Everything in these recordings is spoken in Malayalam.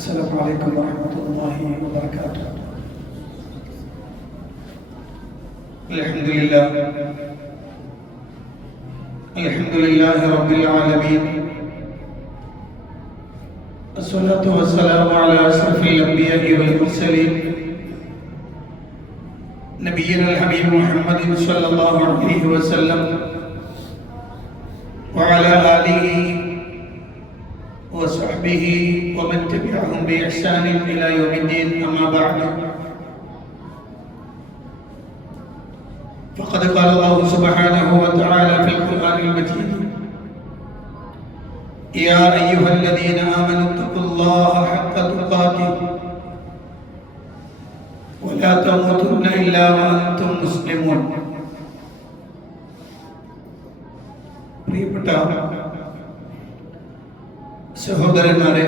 السلام عليكم ورحمة الله وبركاته. الحمد لله رب العالمين، الصلاة والسلام على أشرف الأنبياء والمرسلين نبينا الحبيب محمد صلى الله عليه وسلم وعلى آله وصحبه ومن تبعهم بإحسان إلى يوم الدين. أما بعد، فقد قال الله سبحانه وتعالى في القرآن المجيد: يا أيها الذين آمنوا اتقوا الله حق تقاته ولا تموتن إلا وأنتم مسلمون. പ്രിയപ്പെട്ട സഹോദരന്മാരെ,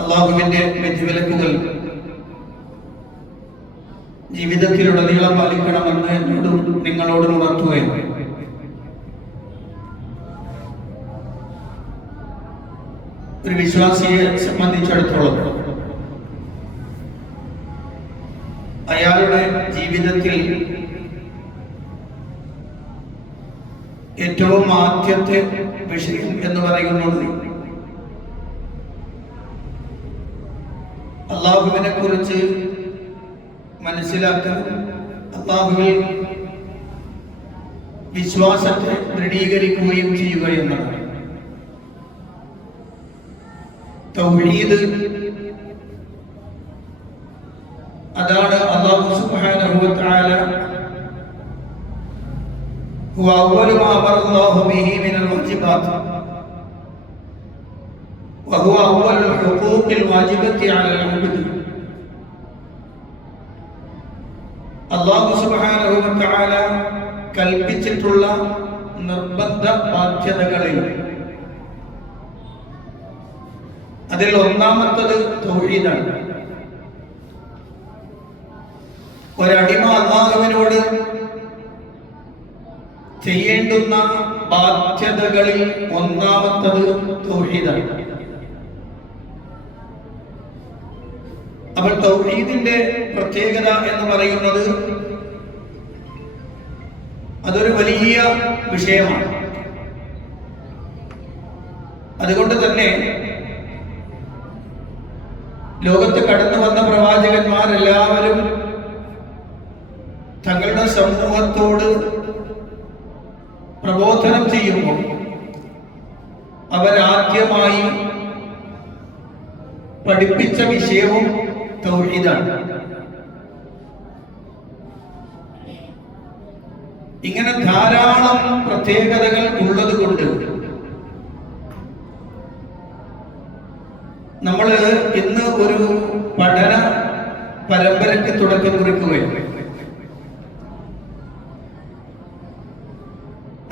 അല്ലാഹുവിന്റെ വിധിവിലക്കുകൾ ജീവിതത്തിലുടനീളം പാലിക്കണമെന്ന് എന്നോടും നിങ്ങളോടും ഉണർത്തുകയാണ്. ഒരു വിശ്വാസിയെ സംബന്ധിച്ചിടത്തോളം അയാളുടെ ജീവിതത്തിൽ ഏറ്റവും ആദ്യത്തെ വിഷയം എന്ന് പറയുന്നത് അല്ലാഹുവിനെ കുറിച്ച് മനസ്സിലാക്കുക, അല്ലാഹുവിൽ വിശ്വാസത്തെ ദൃഢീകരിക്കുകയും ചെയ്യുക എന്നതാണ്. തൗഹീദ്, അതാണ് അല്ലാഹു സുബ്ഹാനഹു വ തആല هو أول ما أمر الله به من الواجبات وهو أول الحقوق الواجبة على العبد. അല്ലാഹു സുബ്ഹാനഹു വ തആല കൽപ്പിച്ചിട്ടുള്ള നിർബന്ധ ബാധ്യതകളിൽ അതിൽ ഒന്നാമത്തത് തൗഹീദാണ്. ഒരടിമ അല്ലാഹുവിനോട് ചെയ്യേണ്ടുന്ന ബാധ്യതകളിൽ ഒന്നാമത്തത് തൗഹീദാണ്. അപ്പോൾ തൗഹീദിന്റെ പ്രത്യേകത എന്ന് പറയുന്നത് അതൊരു വലിയ വിഷയമാണ്. അതുകൊണ്ട് തന്നെ ലോകത്ത് കടന്നു വന്ന പ്രവാചകന്മാരെല്ലാവരും തങ്ങളുടെ സമൂഹത്തോട് പ്രബോധനം ചെയ്യുമ്പോൾ അവരാദ്യമായി പഠിപ്പിച്ച വിഷയവും തൗഹീദാണ്. ഇങ്ങനെ ധാരാളം പ്രത്യേകതകൾ ഉള്ളത് കൊണ്ട് നമ്മൾ ഇന്ന് ഒരു പഠന പരമ്പരയ്ക്ക് തുടക്കം കുറിക്കുകയാണ്.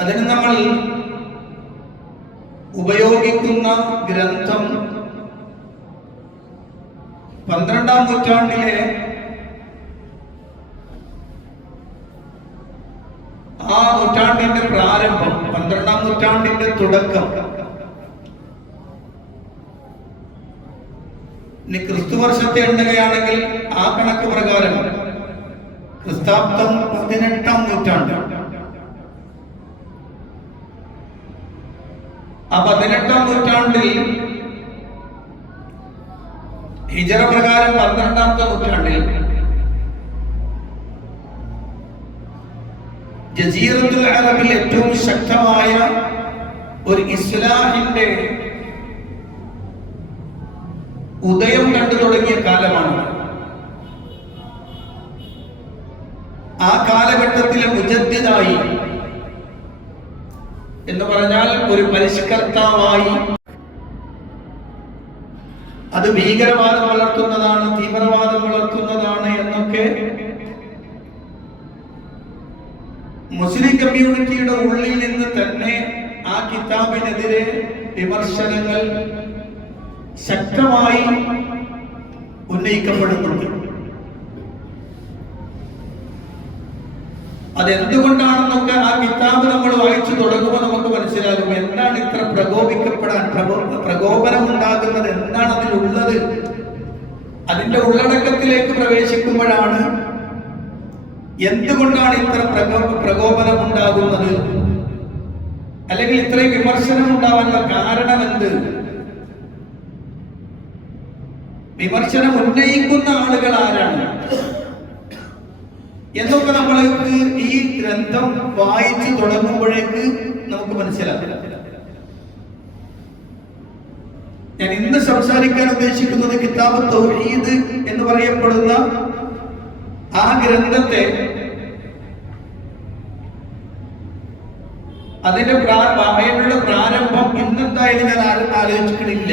അതിന് നമ്മൾ ഉപയോഗിക്കുന്ന ഗ്രന്ഥം 12ാം നൂറ്റാണ്ടിലെ ആ നൂറ്റാണ്ടിന്റെ പ്രാരംഭം, 12ാം നൂറ്റാണ്ടിന്റെ തുടക്കം, ഇനി ക്രിസ്തുവർഷത്തെ എണ്ണുകയാണെങ്കിൽ ആ കണക്ക് പ്രകാരം ക്രിസ്താബ്ദം 18ാം നൂറ്റാണ്ട്. ആ 18ാം നൂറ്റാണ്ടിൽ ഹിജറ പ്രകാരം 12ാമത്തെ നൂറ്റാണ്ടിൽ ജസീറത്തുൽ അറബിൽ ഏറ്റവും ശക്തമായ ഒരു ഇസ്ലാമിന്റെ ഉദയം കണ്ടു തുടങ്ങിയ കാലമാണ്. ആ കാലഘട്ടത്തിലെ മുജദ്ദിദായി എന്ന് പറഞ്ഞാൽ ഒരു പരിഷ്കർത്താവായി, അത് ഭീകരവാദം വളർത്തുന്നതാണ്, തീവ്രവാദം വളർത്തുന്നതാണ് എന്നൊക്കെ മുസ്ലിം കമ്മ്യൂണിറ്റിയുടെ ഉള്ളിൽ നിന്ന് തന്നെ ആ കിതാബിനെതിരെ വിമർശനങ്ങൾ ശക്തമായി ഉന്നയിക്കപ്പെടുന്നുണ്ട്. അതെന്തുകൊണ്ടാണെന്നൊക്കെ ആ കിതാബ് നമ്മൾ വായിച്ചു തുടങ്ങുമ്പോൾ നമുക്ക് മനസ്സിലാകും എന്താണ് ഇത്ര പ്രകോപിക്കപ്പെടാൻ പ്രകോപനം ഉണ്ടാകുന്നത്, എന്താണ് അതിലുള്ളത്, അതിന്റെ ഉള്ളടക്കത്തിലേക്ക് പ്രവേശിക്കുമ്പോഴാണ് എന്തുകൊണ്ടാണ് ഇത്ര പ്രകോപനം ഉണ്ടാകുന്നത്, അല്ലെങ്കിൽ ഇത്രയും വിമർശനം ഉണ്ടാവാനുള്ള കാരണം എന്ത്, വിമർശനം ഉന്നയിക്കുന്ന ആളുകൾ ആരാണ് എന്നൊക്കെ നമ്മൾക്ക് ഈ ഗ്രന്ഥം വായിച്ചു തുടങ്ങുമ്പോഴേക്ക് നമുക്ക് മനസ്സിലാക്കാം. ഞാൻ ഇന്ന് സംസാരിക്കാൻ ഉദ്ദേശിക്കുന്നത് കിതാബ് തൗഹീദ് എന്ന് പറയപ്പെടുന്ന ആ ഗ്രന്ഥത്തെ അതിന്റെ വായനയുടെ പ്രാരംഭം ഇന്നെന്തായാലും ഞാൻ ആലോചിക്കണില്ല.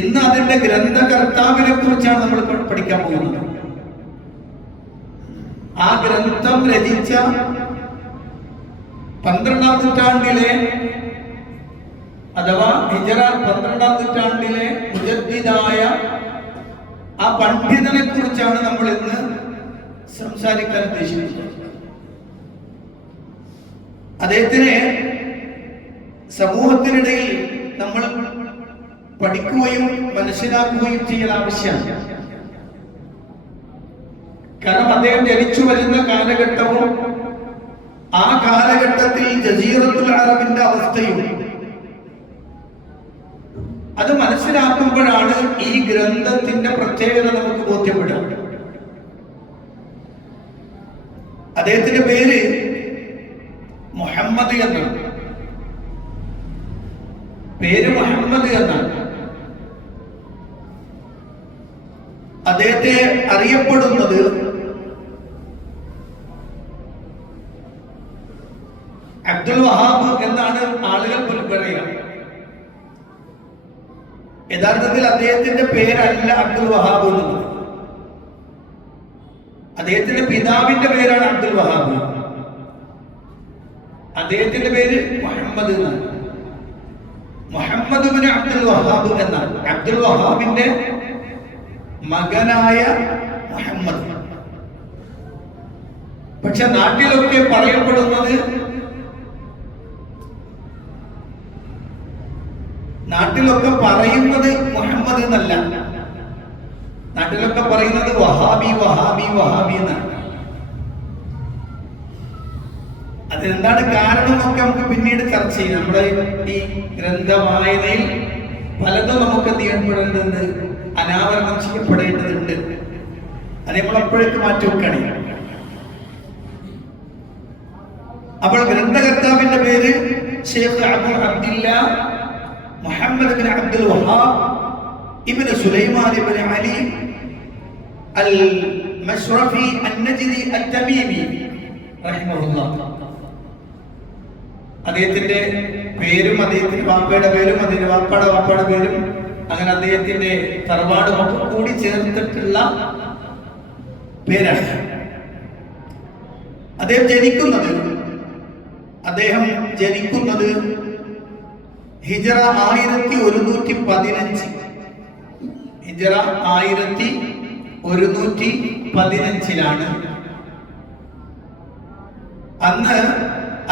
ഇന്ന് അതിന്റെ ഗ്രന്ഥകർത്താവിനെ കുറിച്ചാണ് നമ്മൾ പഠിക്കാൻ പോകുന്നത്. ആ ഗ്രന്ഥം രചിച്ച 12ാം നൂറ്റാണ്ടിലെ അഥവാ ഹിജറ 12ാം നൂറ്റാണ്ടിലെ മുജദ്ദിദായ ആ പണ്ഡിതനെ കുറിച്ചാണ് നമ്മൾ ഇന്ന് സംസാരിക്കാൻ ഉദ്ദേശിക്കുന്നത്. അദ്ദേഹത്തിനെ സമൂഹത്തിനിടയിൽ നമ്മൾ പഠിക്കുകയും മനസ്സിലാക്കുകയും ചെയ്യൽ ആവശ്യമാണ്. കാരണം അദ്ദേഹം ജനിച്ചു വരുന്ന കാലഘട്ടവും ആ കാലഘട്ടത്തിൽ ജസീറത്തുൽ അറബിന്റെ അവസ്ഥയും അത് മനസ്സിലാക്കുമ്പോഴാണ് ഈ ഗ്രന്ഥത്തിന്റെ പ്രത്യേകത നമുക്ക് ബോധ്യപ്പെടുക. അദ്ദേഹത്തിന്റെ പേര് മുഹമ്മദ് എന്നാണ്. പേര് മുഹമ്മദ് എന്നാണ്. അദ്ദേഹത്തെ അറിയപ്പെടുന്നത് അബ്ദുൽ വഹാബ് എന്നാണ് ആളുകൾ പറയുക. യഥാർത്ഥത്തിൽ അദ്ദേഹത്തിന്റെ പേരല്ല അബ്ദുൽ വഹാബ് എന്നുള്ളത്. അദ്ദേഹത്തിന്റെ പിതാവിന്റെ പേരാണ് അബ്ദുൽ വഹാബ്. അദ്ദേഹത്തിന്റെ പേര് മുഹമ്മദ് എന്നാണ്. മുഹമ്മദ് ബിൻ അബ്ദുൽ വഹാബ് എന്നാണ്. അബ്ദുൽ വഹാബിന്റെ മകനായ മുഹമ്മദ്. പക്ഷെ നാട്ടിലൊക്കെ പറയപ്പെടുന്നത്, നാട്ടിലൊക്കെ പറയുന്നത് മുഹമ്മദ് എന്നല്ല. നാട്ടിലൊക്കെ പറയുന്നത് വഹാബി വഹാബി വഹാബി എന്നാണ്. അതെന്താണ് കാരണം എന്നൊക്കെ നമുക്ക് പിന്നീട് ചർച്ച ചെയ്യാം. നമ്മുടെ ഈ ഗ്രന്ഥവായനയിൽ പലതും നമുക്ക് എന്ത് ചെയ്യപ്പെടേണ്ടതുണ്ട്, അനാവരണം ചെയ്യപ്പെടേണ്ടതുണ്ട്. അത് നമ്മൾ അപ്പോഴേക്ക് മാറ്റി വെക്കണേ. അപ്പോൾ ഗ്രന്ഥകർത്താവിന്റെ പേര് ഷെയ്ഖ് അബു അബ്ദില്ലാ മുഹമ്മദ് ബിൻ അബ്ദുൽ വഹാബ് ഇബ്നു സുലൈമാൻ ഇബ്നു അലി അൽ മശ്റഫി അൻ-നജ്ദി അൽ-തമീമി റഹിമഹുല്ലാഹ്. അദ്ദേഹത്തിന്റെ പേരും അദ്ദേഹത്തിന്റെ വാപ്പയുടെ പേരും അതിന്റെ വാപ്പയുടെ പേരും അങ്ങനെ അദ്ദേഹത്തിന്റെ തറവാടും ഒക്കെ കൂടി ചേർത്തിട്ടുള്ള പേരാണ്. അദ്ദേഹം ജനിക്കുന്നത് ഹിജറ 1115. ഹിജറ 1115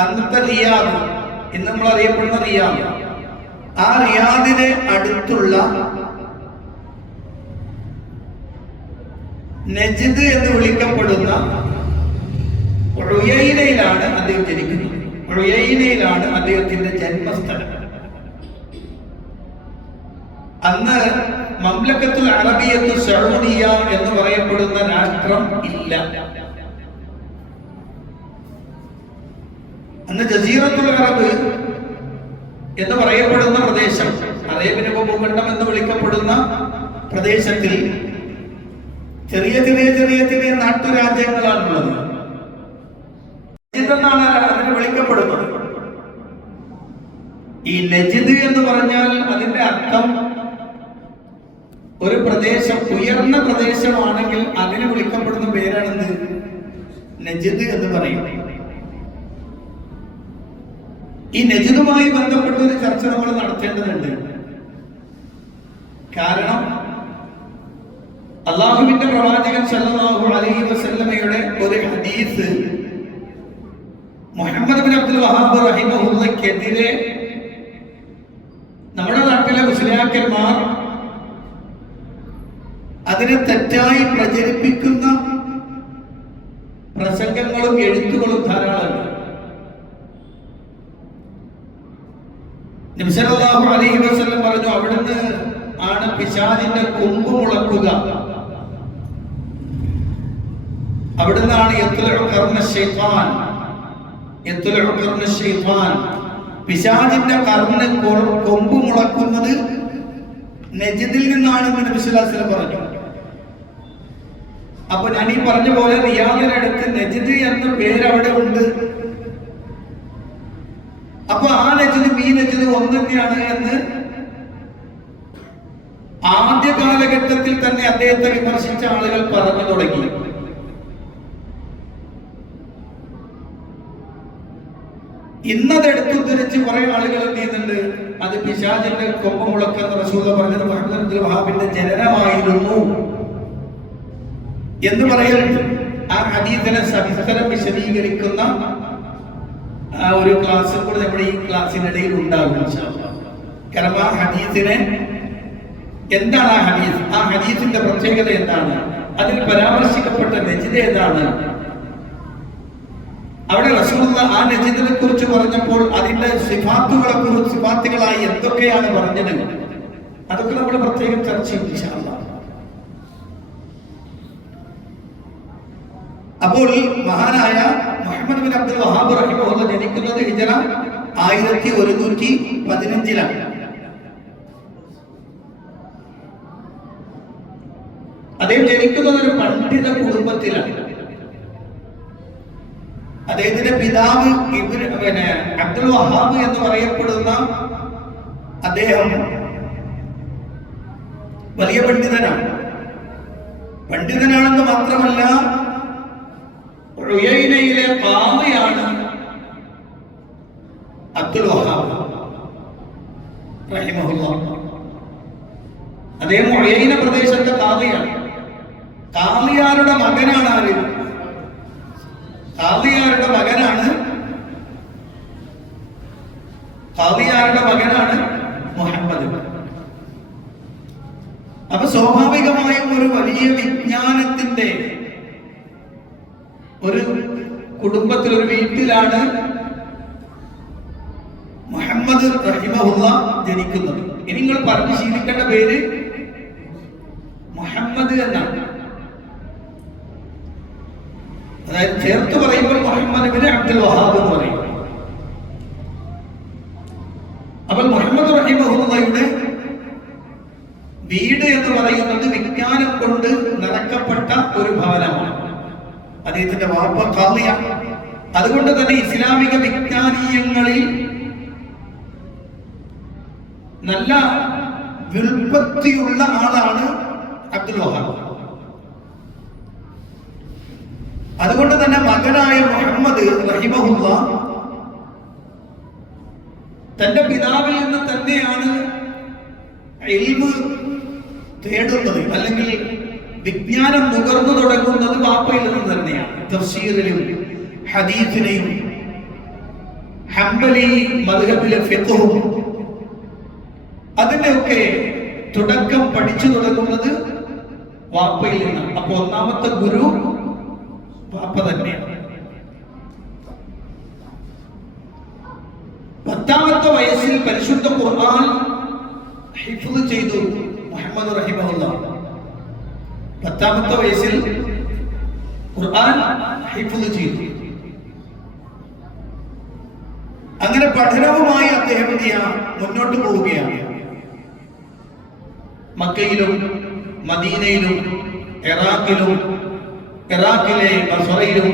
അന്നത്തെ റിയാദ്, ഇന്ന് നമ്മൾ അറിയപ്പെടുന്ന റിയാദ്, ആ റിയാദിനെ അടുത്തുള്ള നജ്ദ് എന്ന് വിളിക്കപ്പെടുന്ന ഉയൈനയിലാണ് അദ്ദേഹം ജനിക്കുന്നത്. ഉയൈനയിലാണ് അദ്ദേഹത്തിന്റെ ജന്മസ്ഥലം. അന്ന് മംലക്കത്തുൽ അറബിയത്തു സഊദിയ എന്ന് പറയപ്പെടുന്ന രാഷ്ട്രം ഇല്ല. അന്ന് ജസീറത്തുൽ അറബ് എന്ന് പറയപ്പെടുന്ന പ്രദേശം, അറേബ്യൻ ഉപഭൂഖണ്ഡം എന്ന് വിളിക്കപ്പെടുന്ന പ്രദേശത്തിൽ ചെറിയ ചെറിയ ചെറിയ ചെറിയ നാട്ടുരാജ്യങ്ങളാണുള്ളത്. എന്നാണ് അതിന് വിളിക്കപ്പെടുന്നത്. ഈ നജ്ദ് എന്ന് പറഞ്ഞാൽ അതിന്റെ അർത്ഥം ഒരു പ്രദേശം, ഉയർന്ന പ്രദേശമാണെങ്കിൽ അതിന് വിളിക്കപ്പെടുന്ന പേരാണെന്ന് നജ്ദ് എന്ന് പറയും. ഈ നജ്ദുമായി ബന്ധപ്പെട്ട ഒരു ചർച്ച നമ്മൾ നടത്തേണ്ടതുണ്ട്. കാരണം അള്ളാഹുവിന്റെ പ്രവാചകൻ സല്ലല്ലാഹു അലൈഹി വസല്ലമയുടെ ഒരു ഹദീസ് മുഹമ്മദ് ബിൻ അബ്ദുൽ വഹാബ് റഹിമഹുള്ളക്കെതിരെ മുസ്ലിയാക്കന്മാർ അതിനെ തെറ്റായി പ്രചരിപ്പിക്കുന്ന പ്രസംഗങ്ങളും എഴുത്തുകളും ധാരാളമുണ്ട്. നബി സല്ലല്ലാഹു അലൈഹി വസല്ലം പറഞ്ഞു, അവിടുന്ന് ആണ് പിശാചിന്റെ കൊമ്പ് മുളക്കുക, അവിടുന്നാണ് പിശാചിന്റെ കർണ് കൊമ്പ് മുളക്കുന്നത് നജിദിൽ നിന്നാണെന്ന് നബി സല്ലല്ലാഹു അലൈഹി വസല്ലം പറഞ്ഞു. അപ്പൊ ഞാൻ ഈ പറഞ്ഞ പോലെ റിയാദിനടുത്ത് നജിദ് എന്ന പേര് അവിടെ ഉണ്ട്. അപ്പൊ ആ നജിദും ഈ നജിദും ഒന്ന് തന്നെയാണ് എന്ന് ആദ്യ കാലഘട്ടത്തിൽ തന്നെ അദ്ദേഹത്തെ വിമർശിച്ച ആളുകൾ പറഞ്ഞു തുടങ്ങി. ഇന്നതെടുത്തു തിരിച്ച് കുറെ ആളുകൾ എന്ത് ചെയ്യുന്നുണ്ട്, അത് പിശാചിന്റെ കൊമ്പ് മുളക്കുന്ന റസൂൽ പറഞ്ഞത് മുഹമ്മദ് അബ്ദുൽ വഹാബിന്റെ ജനനമായിരുന്നു എന്ന് പറയുന്നുണ്ട്. ആ ഹദീസിനെ സവിസ്തരം വിശദീകരിക്കുന്ന ഒരു ക്ലാസ് കൂടെ നമ്മുടെ ഈ ക്ലാസ്സിനിടയിൽ ഉണ്ടാകും. കാരണം ആ ഹദീസിനെ എന്താണ് ആ ഹദീസിന്റെ പ്രത്യേകത എന്താണ്, അതിൽ പരാമർശിക്കപ്പെട്ട നജിദ് ഏതാണ്, അവിടെ റസൂലുള്ള ആ നജിദിനെ കുറിച്ച് പറഞ്ഞപ്പോൾ അതിന്റെ സിഫാത്തുകളായി എന്തൊക്കെയാണ് പറഞ്ഞത്, അതൊക്കെ നമ്മൾ പ്രത്യേകം ചർച്ച ചെയ്യും ഇൻഷാ അല്ലാഹ്. അപ്പോൾ മഹാനായ മുഹമ്മദ് ബിൻ അബ്ദുൽ വഹാബ് റഹിമഹുല്ലാഹ് ജനിക്കുന്നത് ഹിജ്റ 1115 അദ്ദേഹം ജനിക്കുന്നത് ഒരു പണ്ഡിത കുടുംബത്തിലാണ്. അദ്ദേഹത്തിന്റെ പിതാവ് അബ്ദുൽ വഹാബ് എന്ന് പറയപ്പെടുന്ന അദ്ദേഹം വലിയ പണ്ഡിതനാണെന്ന് മാത്രമല്ല ഉയൈനയിലെ ഖാദിയാണ് അബ്ദുൽ വഹാബ് റഹിമഹുല്ലാഹ്. അദ്ദേഹം ഉയൈന പ്രദേശത്തെ ഖാദിയാണ്. ഖാദിയാരുടെ മകനാണ് ആര്? ഖാദിയാരുടെ മകനാണ് മുഹമ്മദ്. അപ്പൊ സ്വാഭാവികമായും ഒരു വലിയ വിജ്ഞാനത്തിന്റെ ഒരു കുടുംബത്തിൽ, ഒരു വീട്ടിലാണ് മുഹമ്മദ് റഹിമഹുല്ലാഹ് ജനിക്കുന്നത്. ഇനി നിങ്ങൾ പറഞ്ഞു ശീലിക്കേണ്ട പേര് മുഹമ്മദ് എന്നാണ്. അതായത് ചേർത്ത് പറയുമ്പോൾ മുഹമ്മദ് ബിൻ അബ്ദുൽ വഹാബ് എന്ന് പറയും. അപ്പോൾ മുഹമ്മദ് റഹിമഹുല്ലാഹയുടെ വീട് എന്ന് പറയുന്നത് വിജ്ഞാനം കൊണ്ട് നിറക്കപ്പെട്ട ഒരു ഭവനമാണ്. അദ്ദേഹത്തിന്റെ വാപ്പ ഖാദിയാണ്. അതുകൊണ്ട് തന്നെ ഇസ്ലാമിക വിജ്ഞാനീയങ്ങളിൽ നല്ല വ്യുൽപത്തിയുള്ള ആളാണ് അബ്ദുൽ വഹാബ്. അതുകൊണ്ട് തന്നെ മകനായ മുഹമ്മദ് റഹിമഹുല്ലാഹ് തന്റെ പിതാവിൽ നിന്ന് തന്നെയാണ് ഇൽമ് തേടുന്നത്, അല്ലെങ്കിൽ വിജ്ഞാനം നുകർന്നു തുടങ്ങുന്നത് വാപ്പയിൽ നിന്ന് തന്നെയാണ്. തഫ്സീറിലും ഹദീസിനെയും ഹംബലി മദ്ഹബിലെ ഫിഖ്ഹും അതിനെയൊക്കെ തുടക്കം പഠിച്ചു തുടങ്ങുന്നത് വാപ്പയിൽ നിന്നാണ്. അപ്പൊ ഒന്നാമത്തെ ഗുരു വാപ്പ തന്നെയാണ്. 10ാമത്തെ വയസ്സിൽ പരിശുദ്ധ ഖുർആൻ ഹിഫ്ള് ചെയ്തു മുഹമ്മദ് റഹിമഹുല്ലാഹ്. 10ാമത്തെ വയസ്സിൽ ഖുർആൻ ഹിഫ്ള് ചെയ്തു. അങ്ങനെ പഠനവുമായി അദ്ദേഹം മുന്നോട്ട് പോവുകയാണ്. മക്കയിലും മദീനയിലും ഇറാഖിലെ ബസ്റയിലും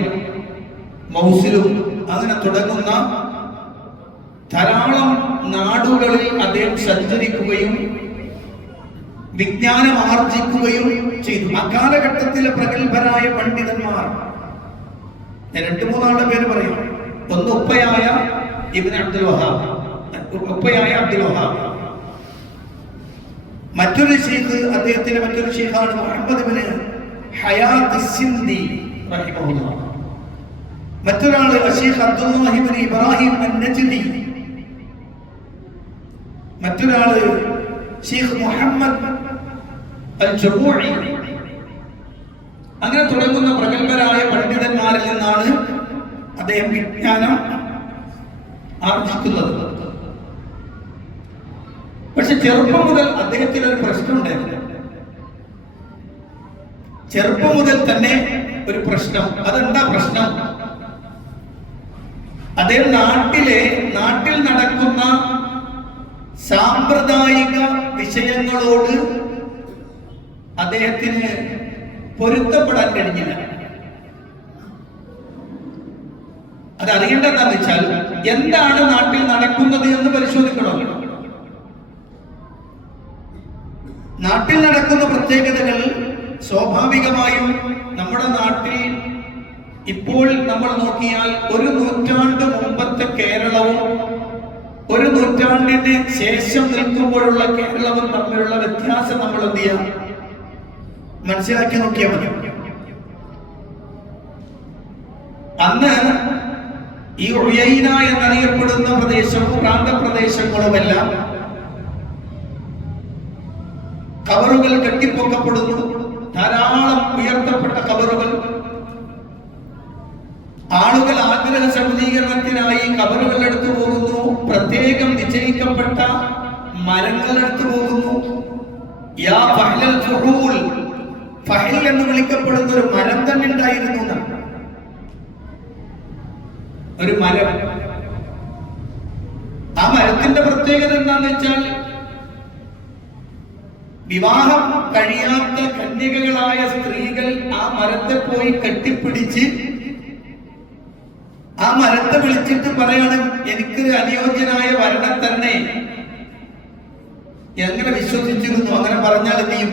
മൗസിലും അങ്ങനെ തുടങ്ങുന്ന ധാരാളം നാടുകളിൽ അദ്ദേഹം സഞ്ചരിക്കുകയും വിജ്ഞാനം ആർജിക്കുകയും ചെയ്തു. അക്കാലഘട്ടത്തിലെ പ്രഗത്ഭരായ പണ്ഡിതന്മാർ, 2-3 ആളുടെ പേര് പറയാം. ഒന്ന് ഉപ്പയായ അബ്ദുൽ വഹാബ്, മറ്റൊരു ശൈഖ്, അദ്ദേഹത്തിന്റെ മറ്റൊരു ശൈഖാണ് മുഹമ്മദ് ഇബ്നു ഹയാത്ത് സിന്ദി റഹിമഹുല്ലാഹ്. മറ്റൊരാള് ശൈഖ് അബ്ദുല്ലാഹി ഇബ്നു ഇബ്രാഹിം അൻ-നജ്ദി. മറ്റൊരാള് ഷെയ്ഖ് മുഹമ്മദ് അൽ ജമൂഇ, അങ്ങനെ തുടങ്ങുന്ന പ്രഗത്ഭരായ പണ്ഡിതന്മാരിൽ നിന്നാണ് അദ്ദേഹം വിജ്ഞാനം ആർജിക്കുന്നത്. പക്ഷെ ചെറുപ്പം മുതൽ അദ്ദേഹത്തിന് ഒരു പ്രശ്നമുണ്ടായിരുന്നു. ചെറുപ്പം മുതൽ തന്നെ ഒരു പ്രശ്നം. അതെന്താ പ്രശ്നം? അദ്ദേഹം നാട്ടിൽ നടക്കുന്ന സാമ്പ്രദായിക വിഷയങ്ങളോട് അദ്ദേഹത്തിന് പൊരുത്തപ്പെടാൻ കഴിഞ്ഞില്ല. അതറിയേണ്ടതെന്ന് വെച്ചാൽ എന്താണ് നാട്ടിൽ നടക്കുന്നത് എന്ന് പരിശോധിക്കണമല്ലോ. നാട്ടിൽ നടക്കുന്ന പ്രത്യേകതകൾ സ്വാഭാവികമായും നമ്മുടെ നാട്ടിൽ ഇപ്പോൾ നമ്മൾ നോക്കിയാൽ ഒരു നൂറ്റാണ്ട് മുമ്പത്തെ കേരളവും ഒരു നൂറ്റാണ്ടിന് ശേഷം നിൽക്കുമ്പോഴുള്ള കേരളവും തമ്മിലുള്ള വ്യത്യാസം നമ്മൾ എന്ത് ചെയ്യാം, മനസ്സിലാക്കി നോക്കിയാൽ മതി. അന്ന് ഈ ഉയൈന എന്നറിയപ്പെടുന്ന പ്രദേശവും പ്രാന്തപ്രദേശങ്ങളുമെല്ലാം കബറുകൾ കെട്ടിപ്പൊക്കപ്പെടുന്നു. ധാരാളം ഉയർത്തപ്പെട്ട കബറുകൾ. ആളുകൾ ആഗ്രഹ സഫലീകരണത്തിനായി കബറുകൾ എടുത്തു പോകുന്നു. പ്രത്യേകം നിശ്ചയിക്കപ്പെട്ട മരങ്ങൾ എടുത്തു പോകുന്നു. യാ ഫഹ്ലൽ ഫുഹൂൽ, ഫഹൽ എന്ന് വിളിക്കപ്പെടുന്ന ഒരു മരം തന്നെ ഉണ്ടായിരുന്നു. ഒരു മരം. ആ മരത്തിന്റെ പ്രത്യേകത എന്താന്ന് വെച്ചാൽ വിവാഹം കഴിയാത്ത കന്യകകളായ സ്ത്രീകൾ ആ മരത്തെ പോയി കെട്ടിപ്പിടിച്ച് ആ മരത്തെ വിളിച്ചിട്ട് പറയണം, എനിക്കൊരു അനുയോജ്യനായ വരനെ തന്നെ. എങ്ങനെ വിശ്വസിച്ചിരുന്നു? അങ്ങനെ പറഞ്ഞാൽ എന്ത് ചെയ്യും?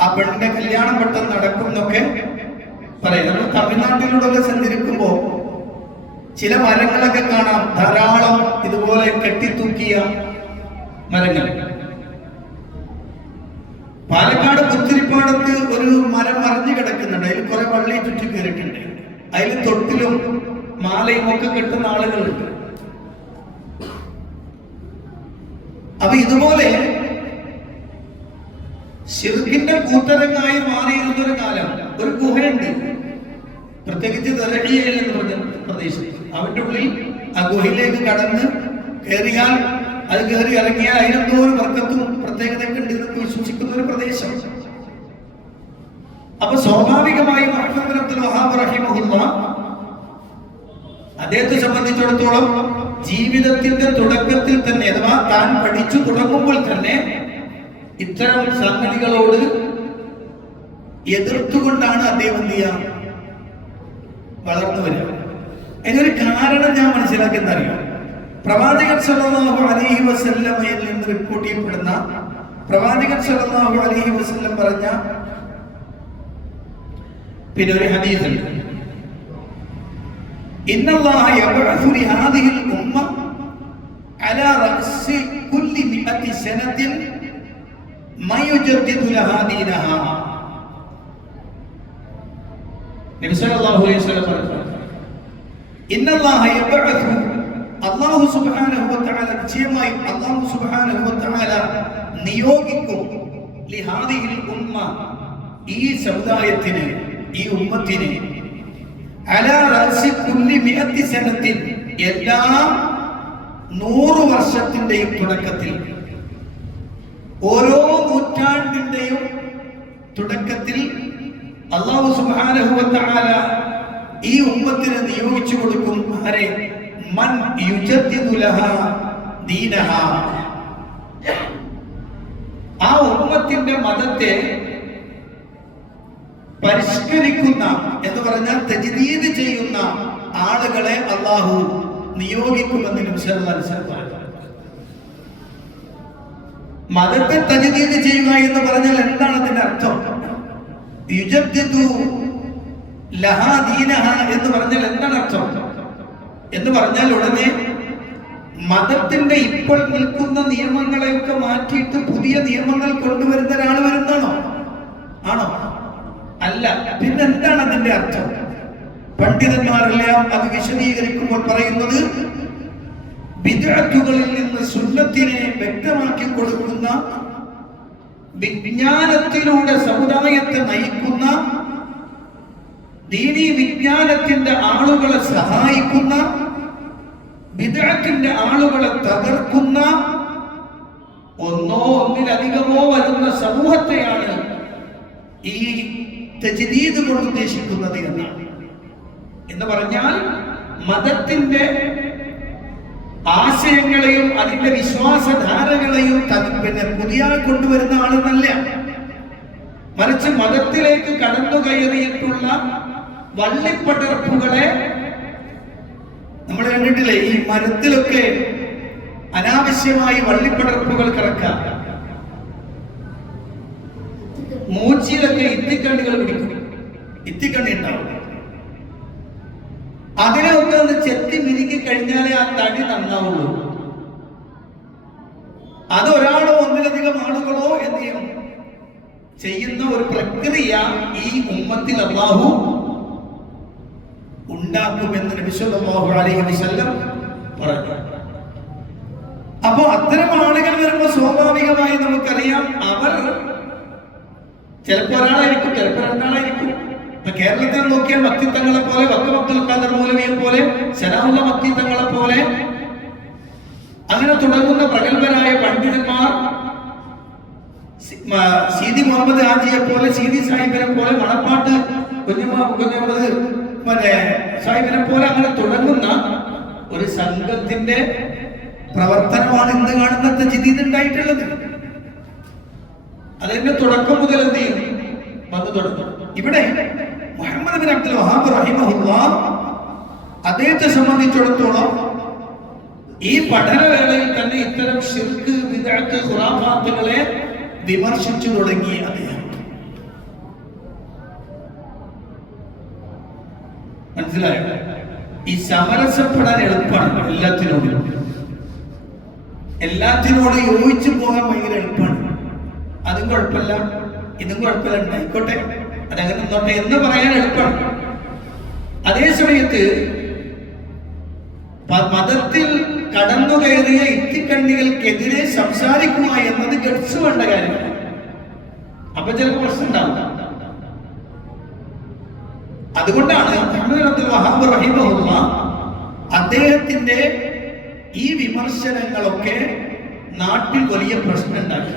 ആ പെണ്ണിന്റെ കല്യാണം പെട്ടെന്ന് നടക്കും എന്നൊക്കെ പറയാം. നമ്മൾ തമിഴ്നാട്ടിലൂടെ സഞ്ചരിക്കുമ്പോ ചില മരങ്ങളൊക്കെ കാണാം, ധാരാളം ഇതുപോലെ കെട്ടിത്തൂക്കിയ മരങ്ങൾ. പാലക്കാട് പുത്തിരിപ്പാടത്ത് ഒരു മരം മറിഞ്ഞു കിടക്കുന്നുണ്ട്. അതിൽ കുറെ വള്ളി ചുറ്റി കയറിയിട്ടുണ്ട്. അതിൽ തൊട്ടിലും മാലയും ഒക്കെ കെട്ടുന്ന ആളുകളുണ്ട്. അപ്പൊ ഇതുപോലെ ശിർക്കിന്റെ കൂത്തരങ്ങായി മാറിയിരുന്ന ഒരു കാലം. ഒരു ഗുഹയുണ്ട്, പ്രത്യേകിച്ച് ദലഹിയയിൽ എന്ന് പറഞ്ഞ പ്രദേശത്ത്. അവന്റെ ഉള്ളിൽ ആ ഗുഹയിലേക്ക് കടന്ന് കയറിയാൽ, അത് കയറി ഇറങ്ങിയാൽ അതിനെന്തോ ഒരു വർക്കത്തും പ്രത്യേകതയൊക്കെ ഉണ്ട് എന്നൊക്കെ വിശ്വസിക്കുന്ന ഒരു പ്രദേശം. അപ്പൊ സ്വാഭാവികമായും മുഹമ്മദ് അബ്ദുൽ വഹാബ് റഹിമഹുല്ലാ അദ്ദേഹത്തെ സംബന്ധിച്ചിടത്തോളം ജീവിതത്തിന്റെ തുടക്കത്തിൽ തന്നെ, അഥവാ താൻ പഠിച്ചു തുടങ്ങുമ്പോൾ തന്നെ ഇത്തരം സംഗതികളോട് എതിർത്തുകൊണ്ടാണ് അദ്ദേഹം എന്ത് ചെയ്യാം വളർന്നു വരിക. അതിനൊരു കാരണം ഞാൻ മനസ്സിലാക്കുന്ന അറിയാം. പ്രവാചകൻ സല്ലല്ലാഹു അലൈഹി വസല്ലമയിൽ നിന്ന് റിപ്പോർട്ട് ചെയ്യപ്പെടുന്ന പ്രവാചകൻ സല്ലല്ലാഹു അലൈഹി വസല്ലം പറഞ്ഞ പിന്നെ ഒരു ഹദീസ് ഉണ്ട്. ഇന്നല്ലാഹ യബ്അസു ലിഹാദിഹിൽ ഉമ്മ അലാ റഅസി കുല്ലി മിഅതി സനത്തിൻ മയുജദ്ദിദു ലഹാ ദീനഹാ. നബി സല്ലല്ലാഹു അലൈഹി വസല്ലം പറഞ്ഞു, ഇന്നല്ലാഹ യബ്അസു, അല്ലാഹു സുബ്ഹാനഹു വ തആല നിശ്ചയമായി അല്ലാഹു സുബ്ഹാനഹു വ തആല നിയോഗിക്കും ലിഹാദിഹിൽ ഉമ്മ, ഈ സമുദായത്തിന്, ഈ ഉമ്മത്തിന്, അലാ റഅസി കുല്ലി മിഅതി സനത്തിൻ, എല്ലാ 100 വർഷത്തിന്റെയും തുടക്കത്തിൽ, ഓരോ നൂറ്റാണ്ടിന്റെയും തുടക്കത്തിൽ അല്ലാഹു സുബ്ഹാനഹു വ തആല ഈ ഉമ്മത്തിനെ നിയോഗിച്ചു കൊടുക്കും. ആരെ? മൻ യുജദ്ദിദു ലഹാ ദീനഹാ. ആ ഉമ്മത്തിന്റെ മതത്തെ പരിഷ്കരിക്കുന്ന എന്ന് പറഞ്ഞാൽ തജ്ദീദ് ചെയ്യുന്ന ആളുകളെ അല്ലാഹു നിയോഗിക്കുമെന്ന് നബി സല്ലല്ലാഹു അലൈഹി വസല്ലം പറഞ്ഞു. മതത്തെ തജ്ദീദ് ചെയ്യുക എന്ന് പറഞ്ഞാൽ എന്താണ് അതിന്റെ അർത്ഥം? യുജദ്ദിദു ലഹാ ദീനഹാ എന്ന് പറഞ്ഞാൽ എന്താണ് അർത്ഥം? എന്ന് പറഞ്ഞാൽ ഉടനെ മതത്തിന്റെ ഇപ്പോൾ നിൽക്കുന്ന നിയമങ്ങളെയൊക്കെ മാറ്റിയിട്ട് പുതിയ നിയമങ്ങൾ കൊണ്ടുവരുന്ന ഒരാൾ വരുന്നതാണോ? ആണോ? അല്ല. പിന്നെന്താണ് അതിന്റെ അർത്ഥം? പണ്ഡിതന്മാരെല്ലാം അത് വിശദീകരിക്കുമ്പോൾ പറയുന്നത്, ബിദ്അത്തുകളിൽ നിന്ന് സുന്നത്തിനെ വ്യക്തമാക്കി കൊടുക്കുന്ന വിജ്ഞാനത്തിലൂടെ സമുദായത്തെ നയിക്കുന്ന, ദീനീ വിജ്ഞാനത്തിന്റെ ആളുകളെ സഹായിക്കുന്ന, ബിദ്അത്തിന്റെ ആളുകളെ തകർക്കുന്ന ഒന്നോ ഒന്നിലധികമോ വരുന്ന സമൂഹത്തെയാണ് ഈ തജ്ദീദ് കൊണ്ട് ഉദ്ദേശിക്കുന്നത് എന്നാണ്. എന്ന് പറഞ്ഞാൽ മതത്തിന്റെ ആശയങ്ങളെയും അതിന്റെ വിശ്വാസധാരകളെയും പുതിയ കൊണ്ടുവരുന്ന ആളെന്നല്ല, മറിച്ച് മതത്തിലേക്ക് കടന്നു കയറിയിട്ടുള്ള വള്ളിപ്പടർപ്പുകളെ നമ്മൾ കണ്ടിട്ടില്ലേ, ഈ മരത്തിലൊക്കെ അനാവശ്യമായി വള്ളിപ്പടർപ്പുകൾ കിടക്കാം, മൂച്ചിയിലൊക്കെ ഇത്തിക്കണ്ണികൾ പിടിക്കും, ഇത്തിക്കണ്ണി ഉണ്ടാവും. അതിനെയൊക്കെ ഒന്ന് ചെത്തി മിനുക്കി കഴിഞ്ഞാലേ ആ തടി നന്നാവുള്ളൂ. അത് ഒരാളോ ഒന്നിലധികം ആളുകളോ എന്ത് ചെയ്യും ചെയ്യുന്ന ഒരു പ്രക്രിയ ഈ ഉമ്മത്തിൽ അല്ലാഹു ഉണ്ടാക്കുമെന്ന് നബി സല്ലല്ലാഹു അലൈഹി വസല്ലം പറഞ്ഞു. അപ്പോ അത്തരം ആളുകൾ വരുമ്പോൾ സ്വാഭാവികമായി നമുക്കറിയാം, അവർ ചിലപ്പോൾ ഒരാളായിരിക്കും, ചിലപ്പോൾ രണ്ടാളായിരിക്കും. കേരളത്തിൽ നോക്കിയാൽ മക്തിത്തങ്ങളെ പോലെ, വക്കം അബ്ദുൽ ഖാദർ മൗലവിയെ പോലെ, സനാഉള്ള മക്തിത്തങ്ങളെ പോലെ അങ്ങനെ തുടങ്ങുന്ന പ്രഗത്ഭരായ പണ്ഡിതന്മാർ, സീതി മുഹമ്മദ് ഹാജിയെ പോലെ, സീതി സാഹിബിനെ പോലെ, മണപ്പാട്ട് കുഞ്ഞമ്മദ് സാഹിബിനെ പോലെ അങ്ങനെ തുടങ്ങുന്ന ഒരു സംഘത്തിന്റെ പ്രവർത്തനമാണ് ഇന്ന് കാണുന്ന തജ്ദീദ് ഉണ്ടായിട്ടുള്ളത്. അതിന്റെ തുടക്കം മുതൽ എന്ത് ചെയ്യും വന്നു തുടങ്ങും. ഇവിടെ മുഹമ്മദ് ബിൻ അബ്ദുൽ വഹാബ് റഹിമഹുല്ലാഹ് അദ്ദേഹത്തെ സംബന്ധിച്ചിടത്തോളം ഈ പഠനവേളയിൽ തന്നെ ഇത്തരം ശിർക്ക്, ബിദ്അത്ത്, ഖുറാഫാത്തുകളെ വിമർശിച്ചു തുടങ്ങി അദ്ദേഹം. മനസ്സിലായോ? ഈ സമരസപ്പെടാൻ എളുപ്പമാണ്, എല്ലാത്തിനോടും യോജിച്ചു പോകാൻ ഭയങ്കര എളുപ്പമാണ്. അതും കുഴപ്പമില്ല, ഇതും കുഴപ്പമില്ല, ഉണ്ടായിക്കോട്ടെ, അതങ്ങനെ നിന്നോട്ടെ എന്ന് പറയാൻ എളുപ്പമാണ്. അതേ സമയത്ത് മതത്തിൽ കടന്നു കയറിയ ഇത്തിക്കണ്ണികൾക്കെതിരെ സംസാരിക്കുക എന്നത് ഗട്സ് വേണ്ട കാര്യമാണ്. അപ്പൊ ചിലപ്പോൾ പ്രശ്നം ഉണ്ടാവും. അതുകൊണ്ടാണ് മുഹമ്മദ് അബ്ദുൽ വഹാബ് റഹിമഹുല്ലാഹ് അദ്ദേഹത്തിന്റെ ഈ വിമർശനങ്ങളൊക്കെ നാട്ടിൽ വലിയ പ്രശ്നം ഉണ്ടാക്കി.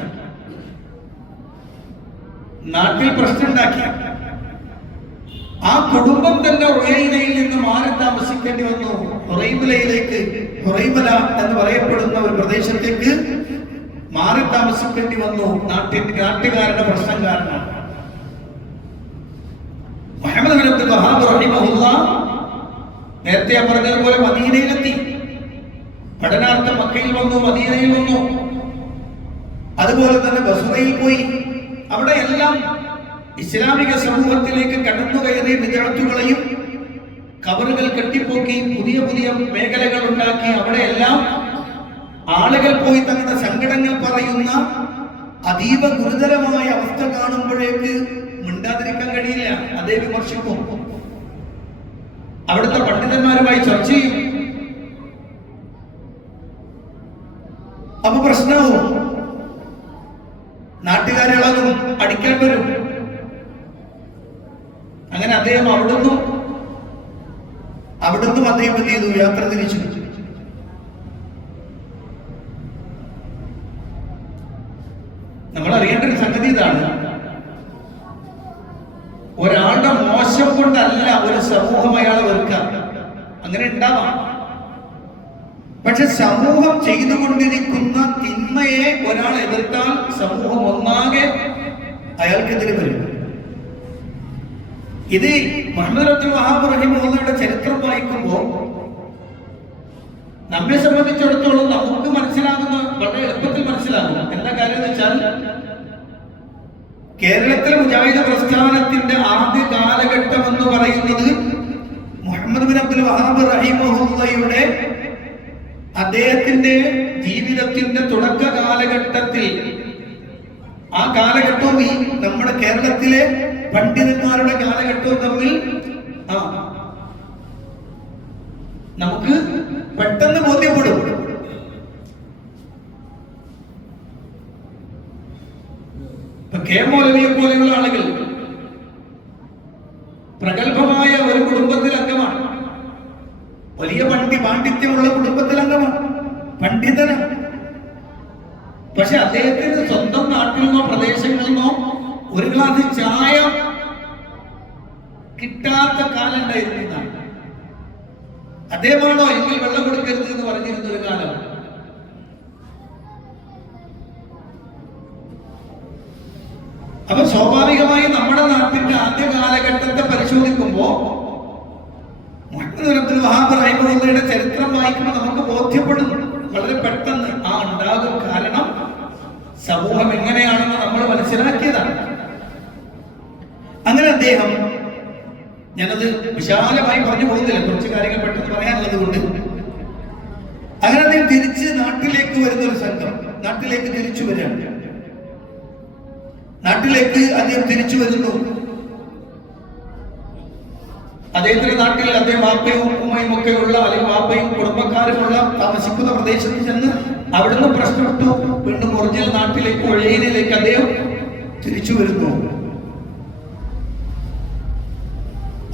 ആ കുടുംബം തന്നെ ഉറൈബയിൽ നിന്ന് മാറി താമസിക്കേണ്ടി വന്നു. ഹുറൈബല എന്ന് പറയപ്പെടുന്ന ഒരു പ്രദേശത്തേക്ക് മാറി താമസിക്കേണ്ടി വന്നു. നാട്ടുകാരുടെ പ്രശ്നം കാരണം. മുഹമ്മദ് ബിൻ അബ്ദുൽ വഹാബ് റഹിമഹുല്ലാഹ് നേരത്തെ പറഞ്ഞതുപോലെ മദീനയിലെത്തി, പഠനാർത്ഥം മക്കയിൽ വന്നു, മദീനയിൽ വന്നു, അതുപോലെ തന്നെ ബസ്രയിൽ പോയി. അവിടെ എല്ലാം ഇസ്ലാമിക സമൂഹത്തിലേക്ക് കടന്നു കയറി വിദ്യാർത്ഥികളെയും ഖബറുകൾ കെട്ടിപ്പൊക്കി പുതിയ പുതിയ മേഖലകൾ ഉണ്ടാക്കി അവിടെയെല്ലാം ആളുകൾ പോയി തങ്ങളുടെ സങ്കടങ്ങൾ പറയുന്ന അതീവ ഗുരുതരമായ അവസ്ഥ കാണുമ്പോഴേക്ക് മിണ്ടാതിരിക്കാൻ കഴിയില്ല. അതേ വിമർശിക്കും, അവിടുത്തെ പണ്ഡിതന്മാരുമായി ചർച്ച ചെയ്യും. അപ്പൊ പ്രശ്നവും നാട്ടുകാരിളകും, അടിക്കാൻ വരും. അങ്ങനെ അദ്ദേഹം അവിടുന്ന് അദ്ദേഹം എന്ത് ചെയ്തു? യാത്ര തിരിച്ചു. നമ്മൾ അറിയേണ്ട ഒരു സംഗതി ഇതാണ്, ഒരാളുടെ മോശം കൊണ്ടല്ല ഒരു സമൂഹം അയാളെ വെറുക്കുക. അങ്ങനെ ഉണ്ടാവാം. പക്ഷെ സമൂഹം ചെയ്തുകൊണ്ടിരിക്കുന്ന തിന്മയെ ഒരാൾ എതിർത്താൽ സമൂഹം ഒന്നാകെ അയാൾക്കെതിരെ വരും. ഇത് മുഹമ്മദ് അബ്ദുൽ വഹാബ് റഹിമഹുള്ളയുടെ ചരിത്രം വായിക്കുമ്പോൾ നമ്മെ സംബന്ധിച്ചിടത്തോളം നമുക്ക് മനസ്സിലാകുന്ന വളരെ എളുപ്പത്തിൽ മനസ്സിലാകും. എന്താ കാര്യം എന്ന് വെച്ചാൽ, കേരളത്തിലെ മുജാഹിദ് പ്രസ്ഥാനത്തിന്റെ ആദ്യ കാലഘട്ടം എന്ന് പറയുന്നത് മുഹമ്മദ് ബിൻ അബ്ദുൽ വഹാബ് റഹിമഹുള്ളയുടെ അദ്ദേഹത്തിന്റെ ജീവിതത്തിന്റെ തുടക്ക കാലഘട്ടത്തിൽ, ആ കാലഘട്ടവും ഈ നമ്മുടെ കേരളത്തിലെ പണ്ഡിതന്മാരുടെ കാലഘട്ടവും തമ്മിൽ നമുക്ക് പെട്ടെന്ന് ബോധ്യപ്പെടും. കെ മൗലവിയെ പോലെയുള്ള ആളുകൾ പ്രഗത്ഭമായ ഒരു കുടുംബത്തിൽ അംഗമാണ്, വലിയ പാണ്ഡിത്യമുള്ള കുടുംബത്തിൽ അംഗമാണ്, പണ്ഡിതനാണ്. പക്ഷെ അദ്ദേഹത്തിന് സ്വന്തം നാട്ടിൽ നിന്നോ പ്രദേശങ്ങളിൽ നിന്നോ ഒരു ഗ്ലാസ് ചായ കിട്ടാത്ത കാലം ഉണ്ടായിരുന്നതാണ്. അദ്ദേഹമാണോ എങ്കിൽ വെള്ളം കൊടുക്കരുത് എന്ന് പറഞ്ഞിരുന്ന ഒരു കാലം. അപ്പൊ സ്വാഭാവികമായി നമ്മുടെ നാട്ടിന്റെ ആദ്യ കാലഘട്ടത്തെ പരിശോധിക്കുമ്പോ മുഹമ്മദ് അബ്ദുൽ വഹാബ് റഹിമഹുള്ളയുടെ ചരിത്രം വായിക്കുമ്പോൾ നമുക്ക് ബോധ്യപ്പെടുന്നു വളരെ പെട്ടെന്ന് ആ ഉണ്ടാകും. കാരണം സമൂഹം എങ്ങനെയാണെന്ന് നമ്മൾ മനസ്സിലാക്കിയതാണ്. അങ്ങനെ അദ്ദേഹം, ഞാനത് വിശാലമായി പറഞ്ഞു പോകുന്നില്ല, കുറച്ച് കാര്യങ്ങൾ പെട്ടെന്ന് പറയാനുള്ളത് കൊണ്ട്, അങ്ങനെ അദ്ദേഹം തിരിച്ച് നാട്ടിലേക്ക് വരുന്ന ഒരു സംഘം നാട്ടിലേക്ക് തിരിച്ചു വരികയാണ്. നാട്ടിലേക്ക് അദ്ദേഹം തിരിച്ചു വരുന്നു. അദ്ദേഹത്തിന്റെ നാട്ടിൽ അദ്ദേഹം വാപ്പയും ഉമ്മയും ഒക്കെ ഉള്ള, അല്ലെങ്കിൽ വാപ്പയും കുടുംബക്കാരുമുള്ള താമസിക്കുന്ന പ്രദേശത്ത് ചെന്ന് അവിടുന്ന് പ്രശ്നപ്പെട്ടു. വീണ്ടും ഒറിജിനൽ നാട്ടിലേക്ക് ഒഴയിലേക്ക് അദ്ദേഹം തിരിച്ചു വരുന്നു.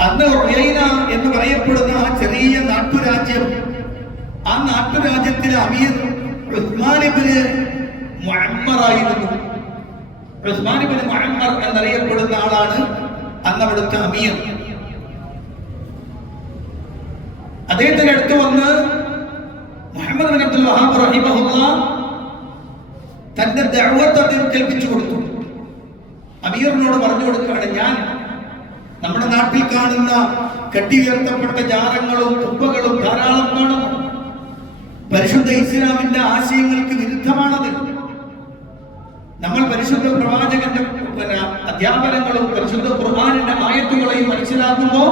അന്ന് ഒഴൈന എന്ന് പറയപ്പെടുന്ന ആ ചെറിയ നാട്ടുരാജ്യം, ആ നാട്ടുരാജ്യത്തിലെ അമീർ ഉസ്മാൻ ഇബ്നു മുഅമ്മർ ആയിരുന്നു. ഉസ്മാൻ ഇബ്നു മുഅമ്മർ എന്നറിയപ്പെടുന്ന ആളാണ് അന്ന് അവിടുത്തെ അമീർ. അദ്ദേഹത്തിന്റെ അടുത്ത് വന്ന് മുഹമ്മദ് ബിൻ അബ്ദുൽ വഹാബ് റഹിമഹുള്ള തന്റെ ദഅവത്ത് അദ്ദേഹം കേൾപ്പിച്ചു കൊടുത്തു. അമീറിനോട് പറഞ്ഞു കൊടുക്കുകയാണ്, ഞാൻ നമ്മുടെ നാട്ടിൽ കാണുന്ന കെട്ടിയുയർത്തപ്പെട്ട ജാറങ്ങളും തുപ്പകളും ധാരാളം കാണുന്നു. പരിശുദ്ധ ഇസ്ലാമിന്റെ ആശയങ്ങൾക്ക് വിരുദ്ധമാണത്. നമ്മൾ പരിശുദ്ധ പ്രവാചകന്റെ അധ്യാപനങ്ങളും പരിശുദ്ധ ഖുർആനിന്റെ ആയത്തുകളെയും മനസ്സിലാക്കുമ്പോ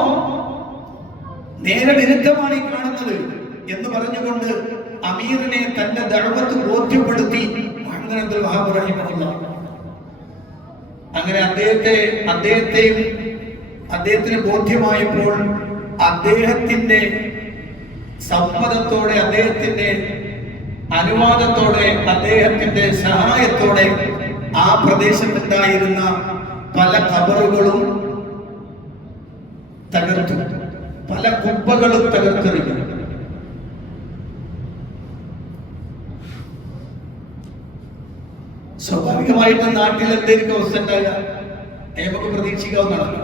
നേരെ വിരുദ്ധമാണ് ഈ കാണുന്നത് എന്ന് പറഞ്ഞുകൊണ്ട് അമീറിനെ തന്റെ ദഅവത്ത് ബോധ്യപ്പെടുത്തി മുഹമ്മദ് അബ്ദുൽ വഹാബ് റഹിമഹുള്ള. അങ്ങനെ അദ്ദേഹത്തിന് ബോധ്യമായപ്പോൾ അദ്ദേഹത്തിന്റെ സമ്മതത്തോടെ, അദ്ദേഹത്തിന്റെ അനുവാദത്തോടെ, അദ്ദേഹത്തിന്റെ സഹായത്തോടെ ആ പ്രദേശത്തുണ്ടായിരുന്ന പല ഖബറുകളും തകർത്തു, പല കുബ്ബകളും തകർത്തെറിഞ്ഞു. സ്വാഭാവികമായിട്ട് നാട്ടിൽ എന്തെങ്കിലും അവസ്ഥ ഉണ്ടാകുക നമുക്ക് പ്രതീക്ഷിക്കാവുന്നതാണ്.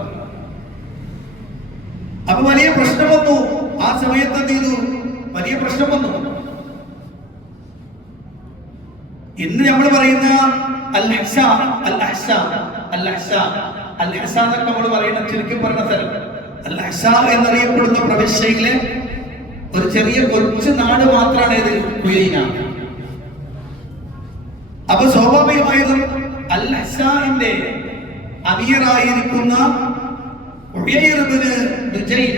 അപ്പൊ വലിയ പ്രശ്നം വന്നു. ആ സമയത്ത് എന്ത് ചെയ്തു? വലിയ പ്രശ്നം വന്നു. ഇന്ന് നമ്മൾ പറയുന്ന അൽ-ഹസ എന്നൊക്കെ നമ്മൾ പറയുന്ന, ചുരുക്കി പറഞ്ഞ സ്ഥലം അൽ-ഹസ എന്നറിയപ്പെടുന്ന പ്രവിശ്യയിലെ ഒരു ചെറിയ കൊച്ചു നാട് മാത്രമാണ് ഇത് ഉയൈന. അപ്പൊ സ്വാഭാവികമായതും അൽ-ഹസന്റെ അമീറായിരിക്കുന്ന ഉയൈർ ഇബ്നു ദുജൈൽ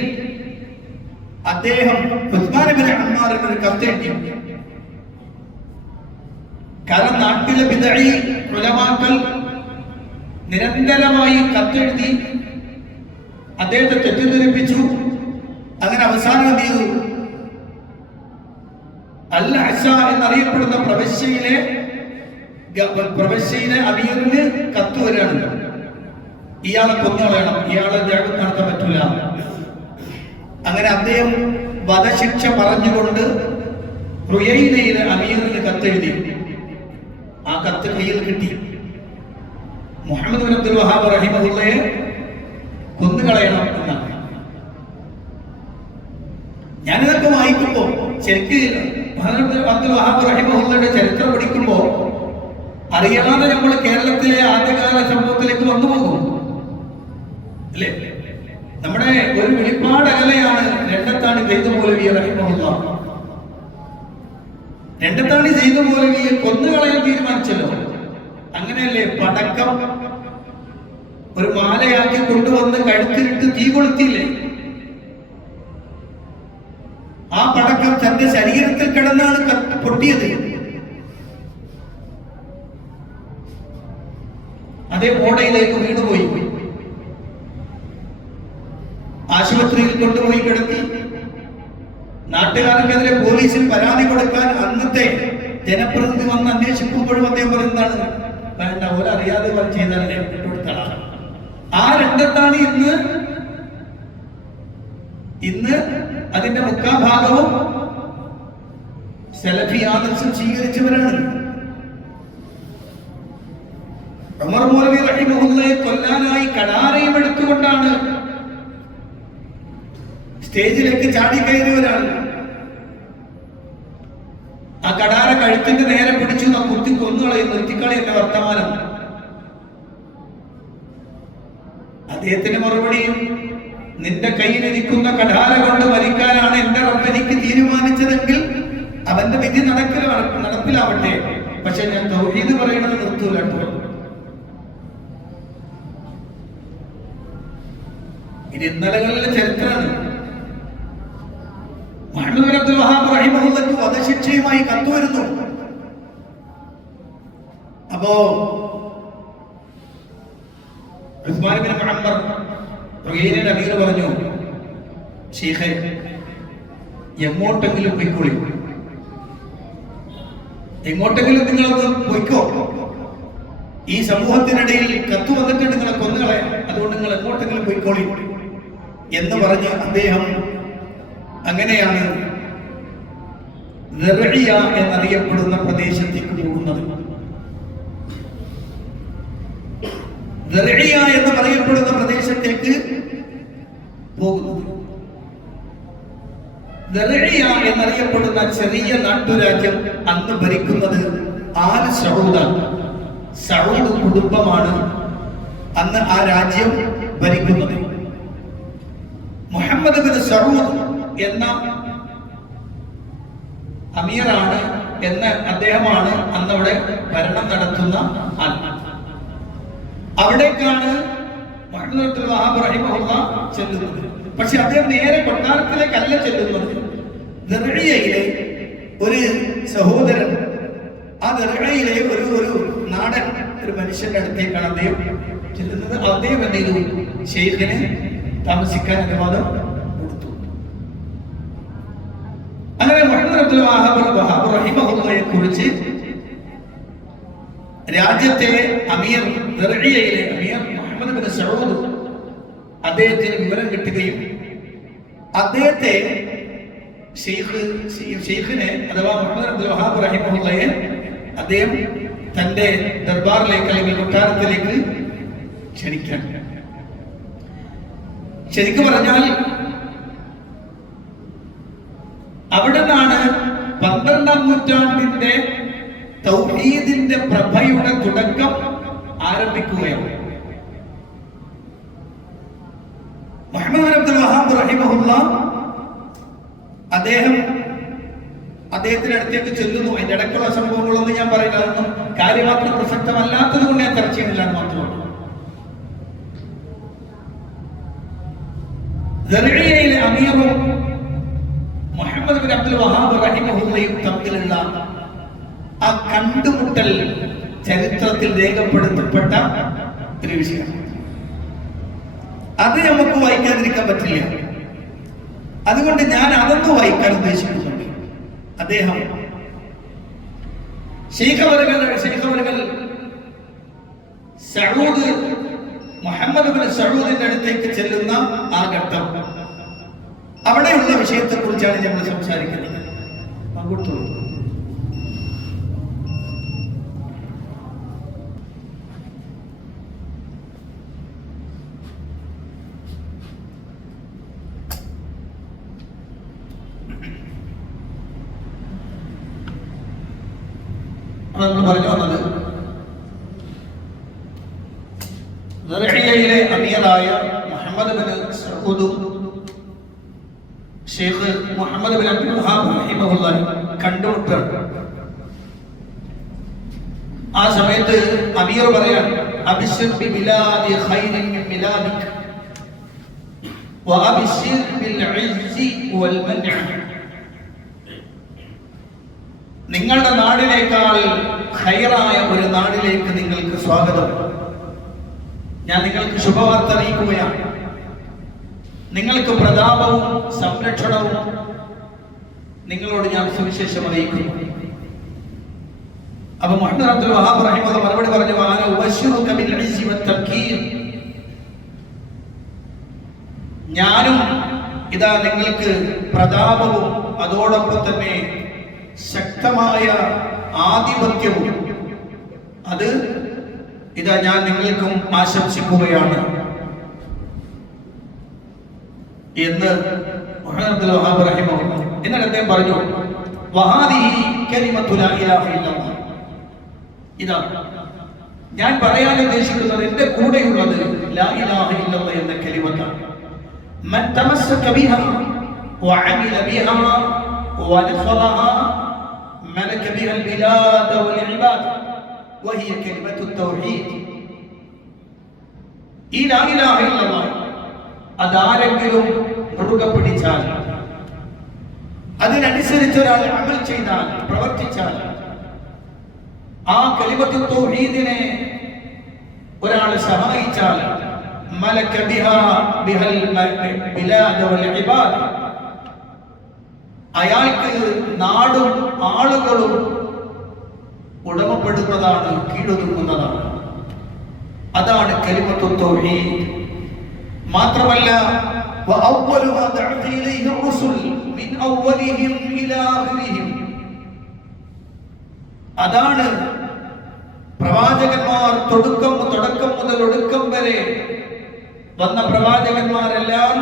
അദ്ദേഹം ഉസ്മാൻ ഇബ്നു അമ്മാറിന് ഒരു കത്തെഴുതി. കാരണം നാട്ടിലെ ബിദ്ഈ ഉലമാക്കൾ നിരന്തരമായി കത്തെഴുതി അദ്ദേഹത്തെ തെറ്റിദ്ധരിപ്പിച്ചു. അങ്ങനെ അവസാനം എന്ത് ചെയ്തു? അൽ-ഹസ എന്നറിയപ്പെടുന്ന പ്രവിശ്യയിലെ അമീറിന് കത്ത് വരികയാണ്, ഇയാളെ കൊന്നുകളയണം, ഇയാളെ ജാഗ്രത നടത്താൻ പറ്റൂല. അങ്ങനെ അദ്ദേഹം വധശിക്ഷ പറഞ്ഞുകൊണ്ട് ഉയൈനയിലെ അമീറിന് കത്തെഴുതി. ആ കത്ത് കയ്യിൽ കിട്ടി. മുഹമ്മദ് ബിൻ അബ്ദുൽ വഹാബ് റഹിമഹുള്ളയെ കൊന്നുകളയണം എന്നാണ്. ഞാനിതൊക്കെ വായിക്കുമ്പോ ശരിക്ക് അബ്ദുൽ വഹാബ് റഹിമഹുള്ളയുടെ ചരിത്രം പഠിക്കുമ്പോ അറിയാതെ നമ്മൾ കേരളത്തിലെ ആദ്യകാല സംഭവത്തിലേക്ക് വന്നു പോകും അല്ലേ? നമ്മുടെ ഒരു വെളിപ്പാടകലയാണ് രണ്ടത്താണി സെയ്ദ് മൗലവി റഹിമഹുള്ള. രണ്ടത്താണി സെയ്ദ് മൗലവിയെ കൊന്നുകളയാൻ തീരുമാനിച്ചല്ലോ. അങ്ങനെയല്ലേ പടക്കം ഒരു മാലയാക്കി കൊണ്ടുവന്ന് കഴുത്തിലിട്ട് തീ കൊളുത്തിയില്ലേ? ആ പടക്കം തന്റെ ശരീരത്തിൽ കിടന്നാണ് പൊട്ടിയത്. അതേ ഓടയിലേക്ക് വീണുപോയി. ആശുപത്രിയിൽ കൊണ്ടുപോയി കിടത്തി. നാട്ടുകാർക്കെതിരെ പോലീസിൽ പരാതി കൊടുക്കാൻ അന്നത്തെ ജനപ്രതിനിധി വന്ന് അന്വേഷിക്കുമ്പോഴും അദ്ദേഹം പറയുന്നതാണ്, വേണ്ട, എന്താ പോലെ അറിയാതെ ചെയ്താലേ വിട്ടുകൊടുത്താണ്. ആ രംഗത്താണ് ഇന്ന് അതിന്റെ മുക്കാഭാഗവും സലഫി ആദർശം സ്വീകരിച്ചവരാണ്. ഉമർ മൗലവി റഹിമഹുള്ളയെ കൊല്ലാനായി കടാരയും എടുത്തുകൊണ്ടാണ് സ്റ്റേജിലേക്ക് ചാടി കയറിയവരാണ്. ആ കടാര കഴുത്തിന്റെ നേരെ പിടിച്ചു കുത്തി കൊന്നുകളയും, നിർത്തിക്കളയുന്ന വർത്തമാനം. അദ്ദേഹത്തിന്റെ മറുപടിയും, നിന്റെ കയ്യിലിരിക്കുന്ന കടാര കൊണ്ട് മരിക്കാനാണ് എന്റെ റബ്ബ് എനിക്ക് തീരുമാനിച്ചതെങ്കിൽ അവന്റെ വിധി നടപ്പിലാവട്ടെ, പക്ഷെ ഞാൻ തൗഹീദ് പറയുന്നത് നിർത്തൂല കേട്ടോ. ഇത് ഇന്നലകളിലെ ചരിത്രമാണ്. മുഹമ്മദ് ബിൻ അബ്ദുൽ വഹാബ് റഹിമഹുള്ളാഹു വധശിക്ഷയുമായി കത്ത് വരുന്നു. അപ്പോ ഉസ്മാൻ ബിൻ മുഅമ്മർ ഉഗൈനയുടെ അമീർ പറഞ്ഞു, ശൈഖേ എങ്ങോട്ടെങ്കിലും പോയിക്കോളി, എങ്ങോട്ടെങ്കിലും നിങ്ങളൊന്ന് പോയിക്കോ, ഈ സമൂഹത്തിനിടയിൽ കത്ത് വന്നിട്ട് നിങ്ങളെ കൊന്നുകളെ, അതുകൊണ്ട് നിങ്ങൾ എങ്ങോട്ടെങ്കിലും പോയിക്കോളി എന്ന് പറഞ്ഞ് അദ്ദേഹം അങ്ങനെയാണ് ദർഇയ എന്നറിയപ്പെടുന്ന പ്രദേശത്തേക്ക് പോകുന്നത്. ദർഇയ എന്ന് പറയപ്പെടുന്ന പ്രദേശത്തേക്ക് പോകുന്നത്. ദർഇയ എന്നറിയപ്പെടുന്ന ചെറിയ നാട്ടുരാജ്യം അന്ന് ഭരിക്കുന്നത് ആൽ സഊദാണ്. സഊദ് കുടുംബമാണ് അന്ന് ആ രാജ്യം ഭരിക്കുന്നത്. മുഹമ്മദ് ബിൻ സഊദ് എന്ന അമീറാണ് എന്ന അദ്ദേഹമാണ് അന്നവിടെ ഭരണം നടത്തുന്ന ആൾ. അവിടേക്കാണ് മുഹമ്മദ് ബിൻ അബ്ദുൽ വഹാബ് റഹിമഹുല്ലാഹ് ചെല്ലുന്നത്. പക്ഷെ അദ്ദേഹം നേരെ കൊട്ടാരത്തിലേക്കല്ല ചെല്ലുന്നത്. ദർഇയയിലെ ഒരു സഹോദരൻ, ആ ദർഇയയിലെ ഒരു നാടൻ ഒരു മനുഷ്യന്റെ അടുത്തേക്കാണ് അദ്ദേഹം ചെല്ലുന്നത്. അദ്ദേഹം എന്ത് ചെയ്തു? ശൈഖിന് താമസിക്കാൻ അനുവാദം കൊടുത്തു. അങ്ങനെ മുഹമ്മദ് അബ്ദുൽ വഹാബ് റഹിമഹുള്ളയെ കുറിച്ച് രാജ്യത്തെ അമീർ, ദർഇയയിലെ അമീർ മുഹമ്മദ് ബിൻ സഊദ് അദ്ദേഹത്തിന് വിവരം കിട്ടുകയും അദ്ദേഹത്തെ ഷെയ്ഖിനെ അഥവാ മുഹമ്മദ് അബ്ദുൽ വഹാബ് റഹിമഹുള്ളയെ അദ്ദേഹം തന്റെ ദർബാറിലേക്ക് അല്ലെങ്കിൽ കൊട്ടാരത്തിലേക്ക് ക്ഷണിക്കാൻ. ശരിക്കും പറഞ്ഞാൽ അവിടെ നിന്നാണ് 12ാം നൂറ്റാണ്ടിന്റെ തൗഹീദിന്റെ പ്രഭയുടെ തുടക്കം ആരംഭിക്കുകയാണ്. മുഹമ്മദ് ബിൻ അബ്ദുൽ വഹാബ് റഹിമഹുല്ലാഹ് അദ്ദേഹത്തിന്റെ അടുത്തേക്ക് ചെല്ലുന്നു. അതിന്റെ ഇടയ്ക്കുള്ള സംഭവങ്ങളൊന്നും ഞാൻ പറയുന്നത് അതൊന്നും കാര്യമാത്ര പ്രസക്തമല്ലാത്തത് കൊണ്ട് ഞാൻ ചർച്ച ചെയ്യുന്നില്ല എന്ന് മാത്രമേ. ദർഇയയിലെ അമീറും മുഹമ്മദ് ബിൻ അബ്ദുൽ വഹാബ് റഹിമഹുള്ളയും തമ്മിലുള്ള ആ കണ്ടുമുട്ടൽ ചരിത്രത്തിൽ രേഖപ്പെടുത്തപ്പെട്ട ഒരു വിഷയമാണ്. അത് നമുക്ക് വായിക്കാതിരിക്കാൻ പറ്റില്ല. അതുകൊണ്ട് ഞാൻ അതൊന്ന് വായിക്കാൻ ഉദ്ദേശിക്കുന്നുണ്ട്. അദ്ദേഹം ശൈഖവറുകൾ സഊദ് മുഹമ്മദ് ബിൻ സഊദിന്റെ അടുത്തേക്ക് ചെല്ലുന്ന ആ ഘട്ടം, അവിടെയുള്ള വിഷയത്തെ കുറിച്ചാണ് നമ്മൾ സംസാരിക്കുന്നത്. അങ്ങോട്ട് പറഞ്ഞു വന്നത്, ദർഇയയിലെ അമീറായ മുഹമ്മദ് ബിൻ സഊദും Sheikh Muhammad bin Abdul Wahhab റഹിമഹുല്ലാഹി കണ്ടുമുട്ടാണ്. ആ സമയത്ത് അമീർ പറയാൻ, അബ്ശിർ ബിബിലാദി ഖൈറിൻ മിൻ മിലാദിക് വഅബ്ശിർ ബിൽ ഇസ്സി വൽ മൻഅ. നിങ്ങളുടെ നാടിനേക്കാൾ ഖൈറായ ഒരു നാടിലേക്ക് നിങ്ങൾക്ക് സ്വാഗതം. ഞാൻ നിങ്ങൾക്ക് ശുഭവാർത്ത അറിയിക്കുകയാണ്. നിങ്ങൾക്ക് പ്രതാപവും സംരക്ഷണവും നിങ്ങളോട് ഞാൻ സുവിശേഷം അറിയിക്കുന്നു. അപ്പൊ മുഹമ്മദ് അബ്ദുൽ വഹാബ് റഹിമഹുല്ലാഹ് മറുപടി പറഞ്ഞു, വാന ഉബശ്ശിറുക ബിൽ ഇസ്സി വത്തഖീർ, ഞാനും ഇതാ നിങ്ങൾക്ക് പ്രതാപവും അതോടൊപ്പം തന്നെ ശക്തമായ ആധിപത്യവും അത് ഇതാ ഞാൻ നിങ്ങൾക്കും ആശംസിക്കുകയാണ് എന്ന് മുഹമ്മദ് അബ്ദുൽ വഹാബ് റഹിമഹുല്ലാഹ്. എന്നിട്ട് അദ്ദേഹം പറഞ്ഞു, വഹാദിഹി കലിമത്തു ലാ ഇലാഹ ഇല്ലല്ലാഹ്, ഇതാ ഞാൻ പറയാൻ ഉദ്ദേശിക്കുന്നത് എന്റെ കൂടെയുള്ളത് ലാ ഇലാഹ ഇല്ലല്ലാഹ് എന്ന കലിമത്താണ്. മൻ തമസ്സക ബിഹാ വഅമില ബിഹാ വനഫറഹാ മലക ബിഹാ البلاد والعباد وهي كلمة التوحيد. ഈ ലാ ഇലാഹ ഇല്ലല്ലാഹ് അതാരെങ്കിലും മുറുകെ പിടിച്ചാൽ, അതിനനുസരിച്ച് ഒരാൾ അമൽ ചെയ്താൽ, പ്രവർത്തിച്ചാൽ, ആ കലിമത്തു തൗഹീദിനെ ഒരാൾ സഹായിച്ചാൽ, മലക ബിഹാ ബിഹൽ ബിലാദ വൽ ഇബാദ്, അയാൾക്ക് നാടും ആളുകളും ഉടമപ്പെടുന്നതാണ്, കീഴൊതുങ്ങുന്നതാണ്. അതാണ് കലിമത്തു തൗഹീദ്. മാത്രമല്ല വഅവ്വലു മാ ദഅഅ ഇലൈഹി الرسل മിൻ അവ്വലിഹിം ഇലാ ആഖിരിഹിം, അതാണ് പ്രവാചകന്മാർ തുടക്കം മുതൽ ഒടുക്കം വരെ വന്ന പ്രവാചകന്മാരെല്ലാം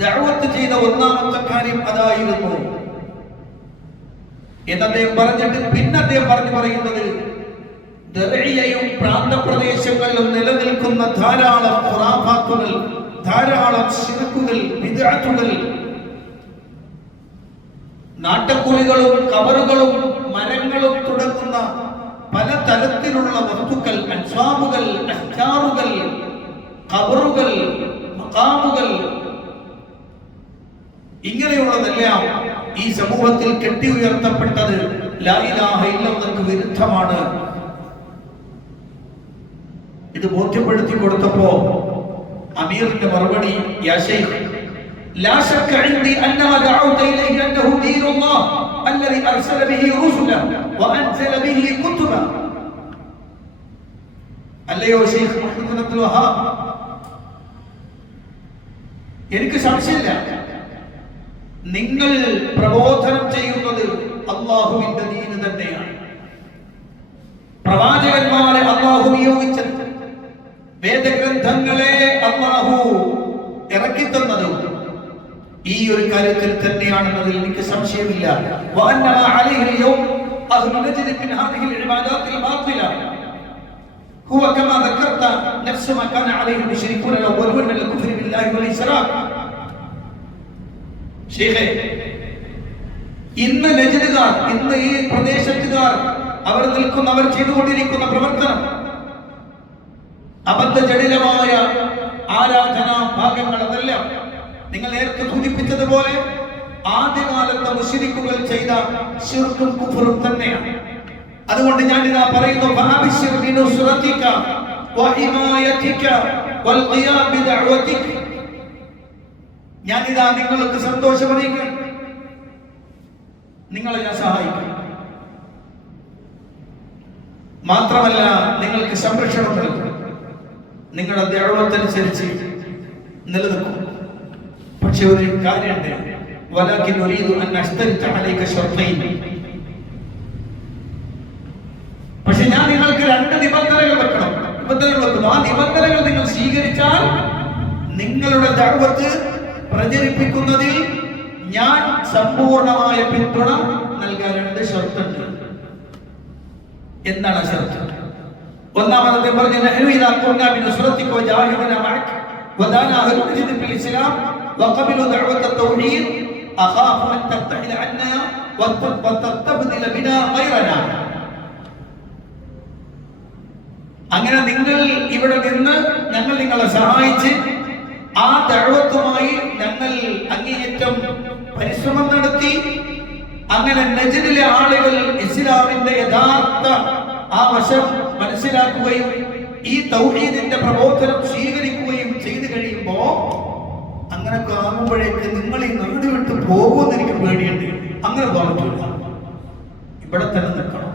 ദഅവത്ത് ചെയ്ത ഒന്നാമത്തെ കാര്യം അതായിരുന്നു എന്ന് അദ്ദേഹം പറഞ്ഞിട്ട് പിന്നെ അദ്ദേഹം പറയുന്നത്, ദർഇയയും പ്രാന്തപ്രദേശങ്ങളിലും നിലനിൽക്കുന്ന ധാരാളം ഖുറാഫാത്തുകൾ, ധാരാളം ശിർക്കുകൾ, ബിദ്അത്തുകൾ, നാട്ടക്കുറികളും ഖബറുകളും മരങ്ങളും തുടങ്ങുന്ന പല തരത്തിലുള്ള വസ്തുക്കൾ, അൻസാമുകൾ, അഹ്ജാറുകൾ, ഖബറുകൾ, മഖാമുകൾ, ഇങ്ങനെയുള്ളതെല്ലാം ഈ സമൂഹത്തിൽ കെട്ടി ഉയർത്തപ്പെട്ടത് ലാ ഇലാഹ ഇല്ലല്ലാഹുവിന് വിരുദ്ധമാണ്. ഇത് ബോധ്യപ്പെടുത്തി കൊടുത്തപ്പോ അമീറിന്റെ മറുപടി, യാ ശൈഖ് ലാ ശക്ക ഇൻദി അന്നമാ ദഅൗത ഇലൈഹി അന്നഹു ദീനുല്ലാഹ് അല്ലദി അർസല ബിഹി റസുല വഅൻസല ബിഹി കുതുബ. അല്ലയോ ശൈഖ് മുഹമ്മദ് അബ്ദുൽ വഹാബ്, എനിക്ക് സംശയമില്ല, നിങ്ങൾ പ്രബോധനം ചെയ്യുന്നത് അല്ലാഹുവിന്റെ ദീൻ തന്നെയാണ്. പ്രവാചകന്മാരെ അല്ലാഹു നിയോഗിച്ചത്, വേദഗ്രന്ഥങ്ങളെ അല്ലാഹു ഇറക്കി തന്നതും ഈ ഒരു കാര്യത്തിൽ തന്നെയാണെന്നതിൽ എനിക്ക് സംശയമില്ല. വഅന്നമാ അലൈഹി യൗം അഹ്ലു നജ്ദ് മിൻ ഹാദിഹി ഇബാദാത്തിൽ ബാത്തില ഹുവ കമാ ദക്കർത നഫ്സു മാ കാന അലൈഹി മുശ്രികൂന അവ്വലുന മിനൽ കുഫ്രി ബില്ലാഹി വൽ ഇശ്റാഖ്. ശൈഖേ, ഇന്ന് നജ്ദുകാർ, ഇന്ന് ഈ പ്രദേശത്തുകാർ അവർ ചെയ്തുകൊണ്ടിരിക്കുന്ന പ്രവർത്തനം അബദ്ധജടിലമായ ആരാധനാ ഭാഗങ്ങൾ, അതെല്ലാം നിങ്ങൾ നേരത്തെ സൂചിപ്പിച്ചതുപോലെ ആദ്യകാലത്തെ മുശ്രിക്കുകൾ ചെയ്ത ശിർക്കും കുഫറും തന്നെയാണ്. അതുകൊണ്ട് ഞാൻ ഇതാ പറയുന്നു, ഫഅബിശ്ശിർ ബിനുസ്റതിക വഹിമായതിക വൽഖിയാം ബിദഅവതിക. ഞാൻ ഇതാ നിങ്ങൾക്ക് സന്തോഷമറിയിക്കും, നിങ്ങളെ ഞാൻ സഹായിക്കും. മാത്രമല്ല നിങ്ങൾക്ക് സംരക്ഷണം നൽകും, നിങ്ങളുടെ ദഅവത്തനുസരിച്ച് നിലനിൽക്കും. പക്ഷെ ഒരു കാര്യമുണ്ട്, വലാകിൻ ഉരീദു അൻ അസ്തരിത അലൈക ശർത്തൈൻ. പക്ഷെ ഞാൻ നിങ്ങൾക്ക് രണ്ട് നിബന്ധനകൾ വെക്കുന്നു. ആ നിബന്ധനകൾ നിങ്ങൾ സ്വീകരിച്ചാൽ നിങ്ങളുടെ ദഅവത്ത് പ്രചരിപ്പിക്കുന്നതിൽ ഞാൻ സമ്പൂർണമായ പിന്തുണ നൽകാൻ രണ്ട് ഷർത്തുണ്ട്. എന്താണ് ഷർത്ത്? ഒന്നാമത്തെ പറഞ്ഞു, നഹ്നു ഇദാ ഖുൽനാ ബിനുസ്റതിക വജാഹിദനാ മഅക വദാനാ അഹ്ലു നജ്ദ് ഫിൽ ഇസ്ലാം വഖബിലു ദഅവത തൗഹീദ് അഖാഫു അൻ തബ്തഹില അന്നാ വതതബ്ദില ബിനാ ഗൈറനാ. അങ്ങനെ നിങ്ങൾ ഇവിടെ നിന്ന് ഞങ്ങൾ നിങ്ങളെ സഹായിച്ച് ആ ദഅവത്തുമായി ഞങ്ങൾ അങ്ങേയറ്റം പരിശ്രമം നടത്തി, അങ്ങനെ നജ്ദിലെ ആളുകൾ ഇസ്ലാമിന്റെ യഥാർത്ഥ ആ വശം മനസ്സിലാക്കുകയും ഈ തൗഹീദിന്റെ പ്രബോധനം സ്വീകരിക്കുകയും ചെയ്തു കഴിയുമ്പോ, അങ്ങനെ കാണുമ്പോഴേക്ക് നിങ്ങൾ ഈ നാട് വിട്ട് പോകുമെന്ന് എനിക്ക് പേടിയുണ്ട്. അങ്ങനെ പോകാൻ പറ്റില്ല, ഇവിടെ തന്നെ നിൽക്കണം.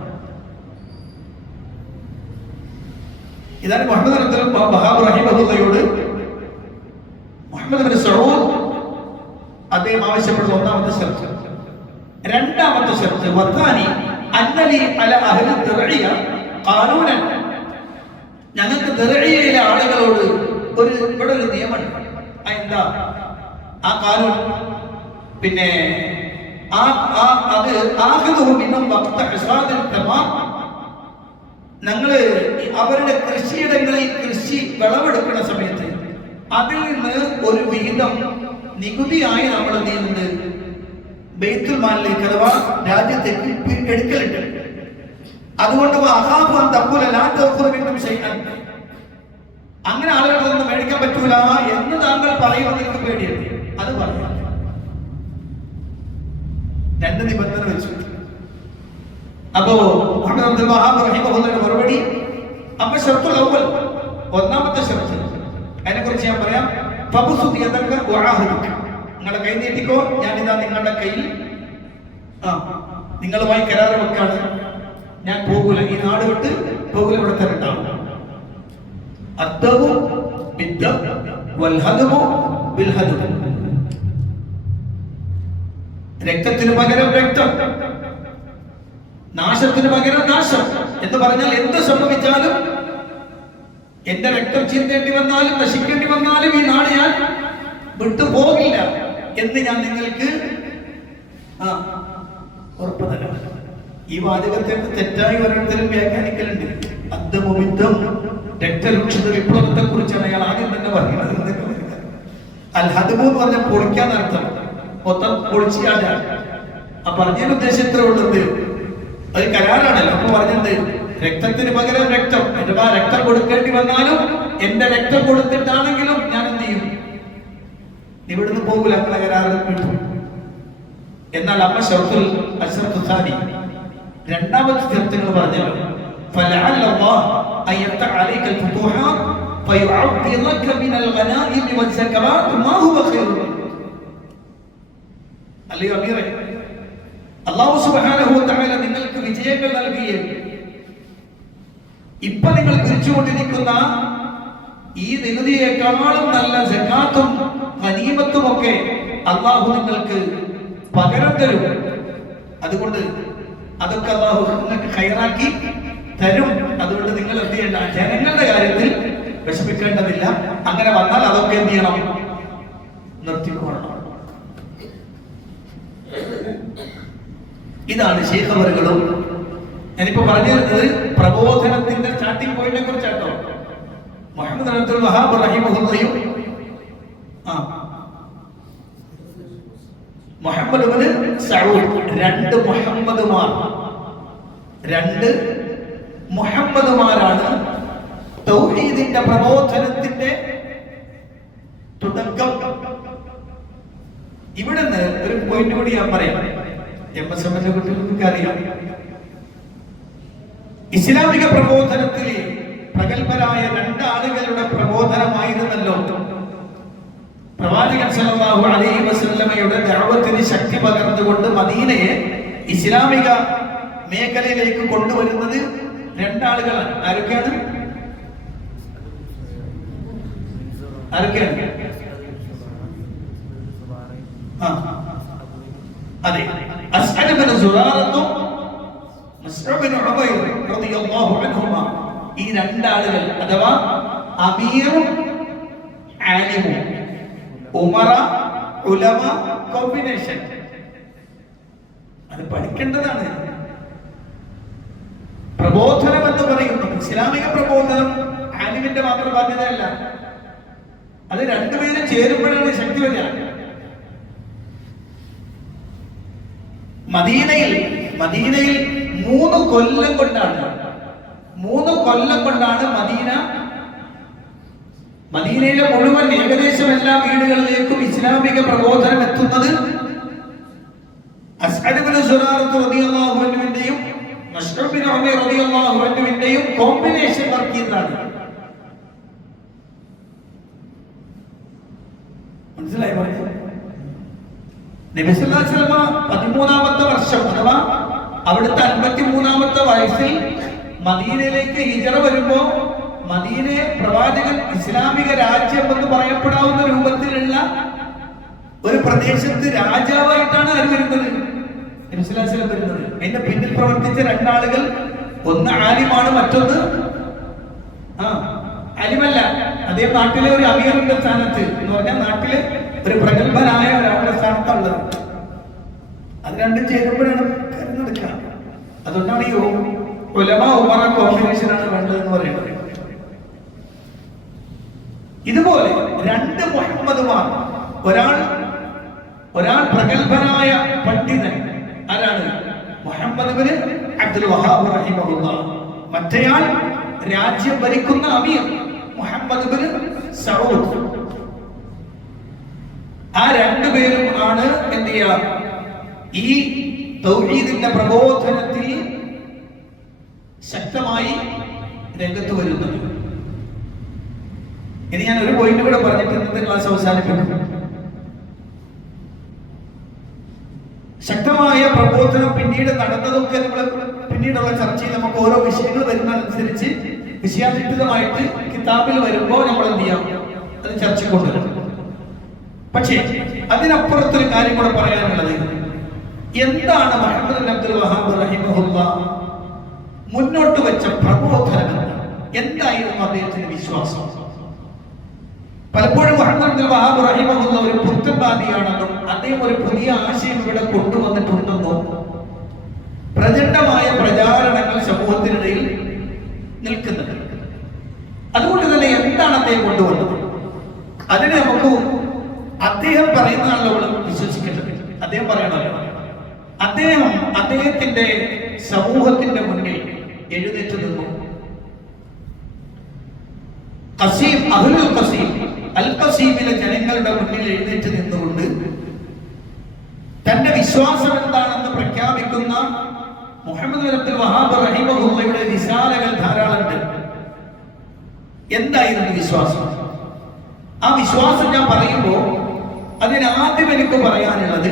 ഇതാണ് മുഹമ്മദ് വഹാബ് റഹിമഹുള്ളയോട് മുഹമ്മദ് ബിൻ സഊദ് അദ്ദേഹം ആവശ്യപ്പെടുന്ന ഒന്നാമത്തെ ശർത്ത്. രണ്ടാമത്തെ ശർത്ത് വത്താനി അന്നലി അല അഹ്ലി ദർഇയ ഖാനൂനൻ, ഞങ്ങൾക്ക് ദർഇയയിലെ ആളുകളോട് ഇവിടെ ഒരു നിയമമുണ്ട്. എന്താ ആ കാനൂൻ? പിന്നെ അത് ഞങ്ങള് അവരുടെ കൃഷിയിടങ്ങളിൽ കൃഷി വിളവെടുക്കുന്ന സമയത്ത് അതിൽ നിന്ന് ഒരു വിഹിതം നികുതിയായി നമ്മൾ എന്ത് ചെയ്യുന്നുണ്ട്? ബൈത്തുൽ മാലിലേക്ക് അഥവാ രാജ്യത്തേക്ക് എടുക്കലുണ്ട്. അതുകൊണ്ട് അങ്ങനെ ആളുകളിൽ നിന്ന് മേടിക്കാൻ പറ്റൂല എന്ന് താങ്കൾ പറയുന്നത് എനിക്ക് പേടിയാണ്. അത് പറഞ്ഞു. രണ്ട് നിബന്ധന വെച്ചു. അപ്പോ മുഹമ്മദ് അബ്ദുൽ വഹാബ് റഹിമഹുള്ളയുടെ മറുപടി, അപ്പൊ ശർത്തുൽ അവ്വൽ, ഒന്നാമത്തെ ശർത്ത്, അതിനെ കുറിച്ച് ഞാൻ പറയാം. ഫബ്സുത് യദക വഅഹദുക, നിങ്ങളുടെ കൈ നീട്ടിക്കോ, ഞാനിതാ നിങ്ങളുടെ കയ്യിൽ നിങ്ങളുമായി കരാർ വെക്കാണ്, ഞാൻ പോകൂല, ഈ നാട് വിട്ട് പോകൂല, ഇവിടെ തന്നെ ഉണ്ടാവും. അദ്ദബു ബിദ്ദബ് വൽഹദബു ബിൽഹദബ്, രക്തത്തിന് പകരം രക്തം, നാശത്തിന് പകരം നാശം എന്ന് പറഞ്ഞാൽ എന്ത് സംഭവിച്ചാലും, എന്റെ രക്തം ചിന്തേണ്ടി വന്നാലും നശിക്കേണ്ടി വന്നാലും ഈ നാട് ഞാൻ വിട്ടുപോകില്ല എന്ന് ഞാൻ നിങ്ങൾക്ക് ഉറപ്പ് തരാം. ഈ വാചകത്തെ തെറ്റായി ഓരോരുത്തരും വ്യാഖ്യാനിക്കലുണ്ട്. അദ്ദമുമിദ്ദം, രക്തരൂക്ഷത വിപ്ലവത്തെ കുറിച്ചാണ് അയാൾ ആദ്യം തന്നെ പറയുന്നത്. അൽ ഹദബു എന്ന് പറഞ്ഞാൽ പൊളിക്കാൻ അർത്ഥം, മൊത്തം പൊളിച്ചാണ്. ആ പറഞ്ഞതിന് ഉദ്ദേശം എത്ര ഉള്ളത്? അത് കരാറാണല്ലോ. അപ്പൊ പറഞ്ഞത് രക്തത്തിന് പകരം രക്തം, അഥവാ രക്തം കൊടുക്കേണ്ടി വന്നാലും എന്റെ രക്തം കൊടുത്തിട്ടാണെങ്കിലും ഞാൻ എന്ത് ചെയ്യും? ഇവിടുന്ന് പോകൂല, അങ്ങനെ കരാറ് കിട്ടും. എന്നാൽ അമ്മ ശർത്തുൽ അശ്റത്തു സാനി, രണ്ടാമത്തെ ശർത്തുകൾ പറഞ്ഞല്ലോ. فلعل الله أن يفتح عليك الفتوحات فيعظمك من الغنائم والزكوات ما هو خير. അല്ലയോ അമീറെ, അല്ലാഹു സുബ്ഹാനഹു വ തആല നിങ്ങൾക്ക് വിജയങ്ങൾ നൽകിയേ ഇപ്പൊ നിങ്ങൾ തിരിച്ചുകൊണ്ടിരിക്കുന്ന ഈ നികുതിയേക്കാളും നല്ല സകാത്തും ഗനീമത്തും ഒക്കെ അല്ലാഹു നിങ്ങൾക്ക് പകരം തരും. അതുകൊണ്ട് അതൊക്കെ അല്ലാഹു നിങ്ങൾക്ക് ഖൈറാക്കി തരും. അതുകൊണ്ട് നിങ്ങൾ എന്ത് ചെയ്യണ്ട, ജനങ്ങളുടെ കാര്യത്തിൽ വിഷമിക്കേണ്ടതില്ല. അങ്ങനെ വന്നാൽ അതൊക്കെ എന്ത് ചെയ്യണം? നിർത്തിക്കൊള്ളണം. ഇതാണ് ശൈഖ് അവറുകളും ഞാനിപ്പോ പറഞ്ഞു തരുന്നത് പ്രബോധനത്തിന്റെ സ്റ്റാർട്ടിംഗ് പോയിന്റിനെ കുറിച്ചാട്ടോ. മുഹമ്മദ് അബ്ദുൽ വഹാബ് റഹിമഹുള്ളയും മുഹമ്മദ് ഇബ്നു സഊദ്, രണ്ട് മുഹമ്മദുമാരാണ് തൗഹീദിന്റെ പ്രബോധനത്തിന്റെ തുടക്കം. ഇവിടുന്ന് ഒരു പോയിന്റ് കൂടി ഞാൻ പറയാം. എംഎസ്എമ്മിന്റെ കുട്ടികൾക്ക് അറിയാം, ഇസ്ലാമിക പ്രബോധനത്തിൽ പ്രഗത്ഭരായ രണ്ടാളുകളുടെ പ്രബോധനമായിരുന്നല്ലോ പ്രവാചകൻ സല്ലല്ലാഹു അലൈഹി വസല്ലമയുടെ ദഅവത്തിന് ശക്തി പകർന്നുകൊണ്ട് മദീനയെ ഇസ്ലാമിക മേഖലയിലേക്ക് കൊണ്ടുവരുന്നത് രണ്ടാളുകളാണ്. ആരൊക്കെയാണ്? അതെ, അസ്അദ് ബിൻ സുറാറത്തും മുസ്അബ് ബിൻ ഉമൈർ റളിയല്ലാഹു അൻഹുമാ, ഈ രണ്ടാളുകൾ അഥവാ അമീറും ആലിമും, ഉമറ ഉലമ കോമ്പിനേഷൻ, അത് പഠിക്കേണ്ടതാണ്. പ്രബോധനം എന്ന് പറയുന്നത് ഇസ്ലാമിക പ്രബോധനം ആലിമിന്റെ മാത്രം ബാധ്യതയല്ല, അത് രണ്ടുപേരും ചേരുമ്പോഴാണ് ശക്തി വരിക. മദീനയിൽ 3 കൊല്ലം കൊണ്ടാണ് മദീനയിലെ മുഴുവൻ ഏകദേശം എല്ലാ വീടുകളിലേക്കും ഇസ്ലാമിക പ്രബോധനം എത്തുന്നത്. അസ്അദ് ഇബ്നു സുറാറത്ത് റളിയല്ലാഹു അൻഹുവിന്റെയും മുസ്അബ് ബിൻ ഉമൈർ റളിയല്ലാഹു അൻഹുവിന്റെയും കോമ്പിനേഷൻ വർക്ക് ചെയ്തതാണ്. മനസ്സിലായോ? നബി സല്ലല്ലാഹു അലൈഹി വസല്ലം 13ാമത്തെ വർഷം അഥവാ അവിടുത്തെ 53ാമത്തെ വയസ്സിൽ മദീനയിലേക്ക് ഹിജറ വരുമ്പോ മദീനയെ പ്രവാചകൻ ഇസ്ലാമിക രാജ്യം എന്ന് പറയപ്പെടാവുന്ന രൂപത്തിലുള്ള ഒരു പ്രദേശത്ത് രാജാവായിട്ടാണ് ആര് വരുന്നത്? വരുന്നത്. അതിന്റെ പിന്നിൽ പ്രവർത്തിച്ച രണ്ടാളുകൾ, ഒന്ന് ആലിമാണ്, മറ്റൊന്ന് അലിമല്ല. അതേ നാട്ടിലെ ഒരു അമീറിന്റെ സ്ഥാനത്ത് എന്ന് പറഞ്ഞാൽ നാട്ടിലെ ഒരു പ്രഗത്ഭനായ ഒരാളുടെ സ്ഥാനത്തുള്ളത്. അത് രണ്ടും ചേരുമ്പോഴാണ് കാര്യം നടക്കുക. അതുകൊണ്ടാണ് ഈ ഉലമാ ഉമറ കോമ്പിനേഷനാണ് വേണ്ടതെന്ന് പറയുന്നത്. ഇതുപോലെ രണ്ട് മുഹമ്മദുമാർ, ഒരാൾ പ്രഗത്ഭനായ പണ്ഡിതൻ, ആരാണ്? മുഹമ്മദ് ഇബ്നു അബ്ദുൽ വഹാബ് റഹിമഹുല്ലാഹ്. മറ്റേയാൾ രാജ്യം ഭരിക്കുന്ന അമീർ മുഹമ്മദ് ഇബ്നു സഊദ്. ആ രണ്ടുപേരും ആണ് എന്ത് ചെയ്യുക? ഈ തൗഹീദിന്റെ പ്രബോധനത്തിൽ ശക്തമായി രംഗത്ത് വരുന്നത്. ഇനി ഞാൻ ഒരു പോയിന്റ് കൂടെ പറഞ്ഞിട്ട് ഇന്നത്തെ ക്ലാസ് അവസാനിപ്പിക്കും. ശക്തമായ പ്രബോധനം പിന്നീട് നടന്നതൊക്കെ നമ്മൾ പിന്നീടുള്ള ചർച്ചയിൽ നമുക്ക് ഓരോ വിഷയങ്ങൾ വരുന്നതനുസരിച്ച് വിഷയാധിഷ്ഠിതമായിട്ട് കിതാബിൽ വരുമ്പോൾ നമ്മൾ എന്ത് ചെയ്യാം? അത് ചർച്ച കൊണ്ടുവരും. പക്ഷേ അതിനപ്പുറത്തൊരു കാര്യം കൂടെ പറയാനുള്ളത്, എന്താണ് മുഹമ്മദ് ബിൻ അബ്ദുൽ വഹാബ് റഹിമഹുല്ലാഹ് മുന്നോട്ട് വെച്ച പ്രബോധനം? എന്തായിരുന്നു അദ്ദേഹത്തിന്റെ വിശ്വാസം? പലപ്പോഴും മുഹമ്മദ് അബ്ദുൽ വഹാബ് റഹിമഹുല്ലാഹ് ഒരു പുത്തൻവാദിയാണെന്നും അദ്ദേഹം ഒരു പുതിയ ആശയം ഇവിടെ കൊണ്ടുവന്നിട്ടുണ്ടെന്നും പ്രചണ്ഡമായ പ്രചാരണങ്ങൾ സമൂഹത്തിനിടയിൽ നിൽക്കുന്നുണ്ട്. അതുകൊണ്ട് തന്നെ എന്താണ് അദ്ദേഹം കൊണ്ടുവന്നത്? അതിനെ നമുക്ക് അദ്ദേഹം പറയുന്നതാണല്ലോ നമ്മൾ വിശ്വസിക്കേണ്ടത്. അദ്ദേഹം പറയണല്ലോ. അദ്ദേഹത്തിന്റെ സമൂഹത്തിന്റെ മുന്നിൽ എഴുന്നേറ്റ് നിന്നു. അൽ ഖസീമിലെ ജനങ്ങളുടെ മുന്നിൽ എഴുന്നേറ്റ് നിന്നുകൊണ്ട് തന്റെ വിശ്വാസം എന്താണെന്ന് പ്രഖ്യാപിക്കുന്ന മുഹമ്മദ് ബിൻ അബ്ദുൽ വഹാബ് റഹിമഹുള്ളയുടെ റിസാലകൾ ധാരാളമുണ്ട്. എന്തായിരുന്നു വിശ്വാസം? ആ വിശ്വാസം ഞാൻ പറയുമ്പോൾ അതിനാദ്യം എനിക്ക് പറയാനുള്ളത്,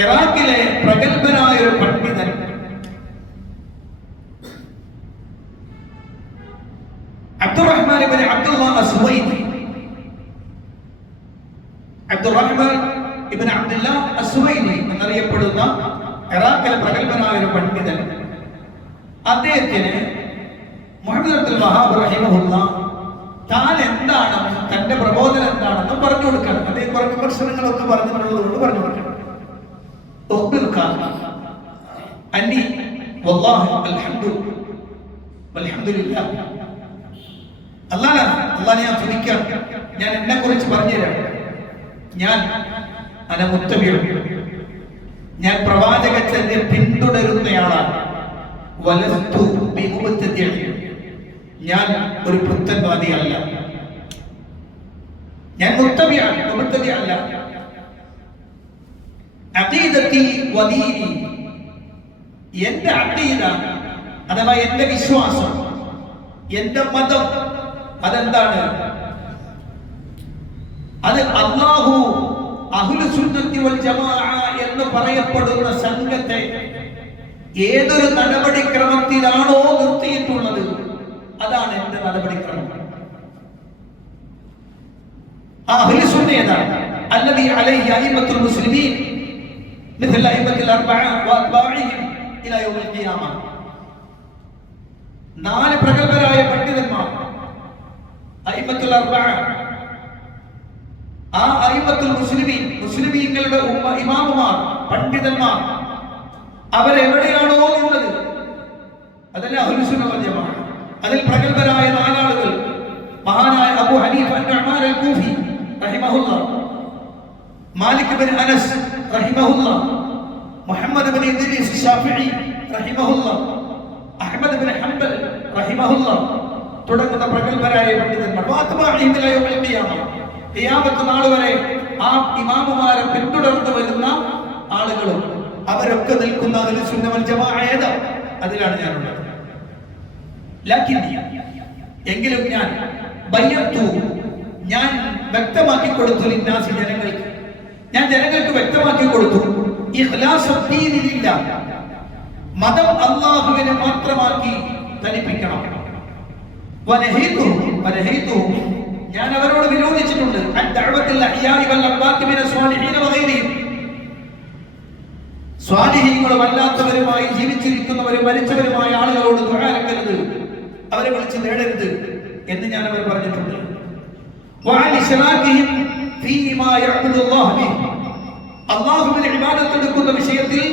ഇറാഖിലെ പ്രഗത്ഭനായ ഒരു പണ്ഡിതൻ അബ്ദുറഹ്മാൻ ഇബ്നു അബ്ദുല്ലാഹ് അസ്വൈദി, അബ്ദുറഹ്മാൻ ഇബ്നു അബ്ദുല്ലാഹ് അസ്വൈദി എന്നറിയപ്പെടുന്ന ഇറാഖിലെ പ്രഗത്ഭനായ ഒരു പണ്ഡിതൻ, അദ്ദേഹത്തിന് മുഹമ്മദ് അബ്ദുൽ വഹാബ് റഹിമഹുല്ലാഹ് താൻ എന്താണ്, തന്റെ പ്രബോധനം എന്താണെന്ന് പറഞ്ഞു കൊടുക്കണം. അദ്ദേഹം കുറെ വിമർശനങ്ങളൊക്കെ പറഞ്ഞിട്ടുള്ളതുകൊണ്ട് പറഞ്ഞു കൊടുക്കണം. അന്നി വല്ലാഹി അൽഹംദുലില്ലാഹ്, അല്ലാഹ് ഞാൻ തുനിക്കാം, ഞാൻ എന്നെ കുറിച്ച് പറഞ്ഞുതരാം. ഞാൻ ഞാൻ പ്രവാചകനെ പിന്തുടരുന്നയാളാണ്. വലസ്തു ബിമുബ്തദിഅ, ഞാൻ ഒരു പുത്തൻവാദിയല്ല. ഞാൻ മുബ്തദിഅല്ല. അഖീദത്തി വദീനി, എന്റെ അഖീദ അഥവാ എന്റെ വിശ്വാസം, എന്റെ മതം അതെന്താണ്? അത് അല്ലാഹു അഹ്ലുസ് സുന്നത്തി വൽ ജമാഅ എന്ന് പറയപ്പെടുന്ന സംഘത്തെ ഏതൊരു നടപടിക്രമത്തിലാണോ നിർത്തിയിട്ടുള്ളത് അതാണ് എന്റെ നടപടിക്രമം. ആ അഹ്ലുസ് സുന്ന ഏതാണ്? അല്ലദീ അലൈഹി അയിമ്മത്തുൽ മുസ്ലിമീൻ مثل الأئمة الأربعة وأتباعهم إلى يوم القيامة. നാല് പ്രഗത്ഭരായ പണ്ഡിതന്മാർ, അയിമ്മത്തുൽ അർബഅ, ആ അയിമ്മത്തുൽ മുസ്ലിമീൻ, മുസ്ലിമീങ്ങളുടെ ഇമാമുമാർ, പണ്ഡിതന്മാർ, അവരെവിടെയാണോ നിന്നത് അതല്ല അഹ്ലുസ് സുന്ന വൽ ജമാഅ. അതിൽ പ്രഗത്ഭരായ നാലാളുകൾ, മഹാനായ അബൂ ഹനീഫ അൻ-നുഅ്മാൻ അൽ-കൂഫി റഹിമഹുല്ലാഹ്, മാലിക് ഇബ്നു അനസ് റഹിമഹുല്ലാഹ്, മുഹമ്മദ് ഇബ്നു ഇദ്രീസ് ശാഫിഈ റഹിമഹുല്ലാഹ്, അഹ്മദ് ഇബ്നു ഹംബൽ റഹിമഹുല്ലാഹ് തുടങ്ങുന്ന പ്രഗത്ഭരായ പണ്ഡിതന്മാർ, വഅത്ബാഇഹിം ഇലാ യൗമിൽ ഖിയാമ, ഖിയാമത്ത് നാൾ വരെ ആ ഇമാമുമാരെ പിന്തുടർന്നു വരുന്ന ആളുകളും അവരൊക്കെ നിൽക്കുന്ന അഹ്ലുസ് സുന്ന വൽ ജമാഅ ഏതാ? അതിലാണ് ഞാനുള്ളത്. എങ്കിലും ഞാൻ വ്യക്തമാക്കി കൊടുത്തു ലിന്നാസി, ജനങ്ങൾക്ക് ഞാൻ വ്യക്തമാക്കി കൊടുത്തു, ഇഖ്ലാസുദ്ദീനിലില്ല, മതം അല്ലാഹുവിനെ മാത്രമാക്കി ധരിപ്പിക്കണം. ഞാൻ അവരോട് വിരോധിച്ചിട്ടുണ്ട് സ്വാലിഹീങ്ങളും അല്ലാത്തവരുമായി ജീവിച്ചിരിക്കുന്നവരും മരിച്ചവരുമായ ആളുകളോട് ദുആരക്കരുത്, അവരെ വിളിച്ച് നേടരുത് എന്ന് ഞാൻ അവർ പറഞ്ഞിട്ടുണ്ട്. അല്ലാഹുവിനെ ഇബാദത്ത് എടുക്കുന്ന വിഷയത്തിൽ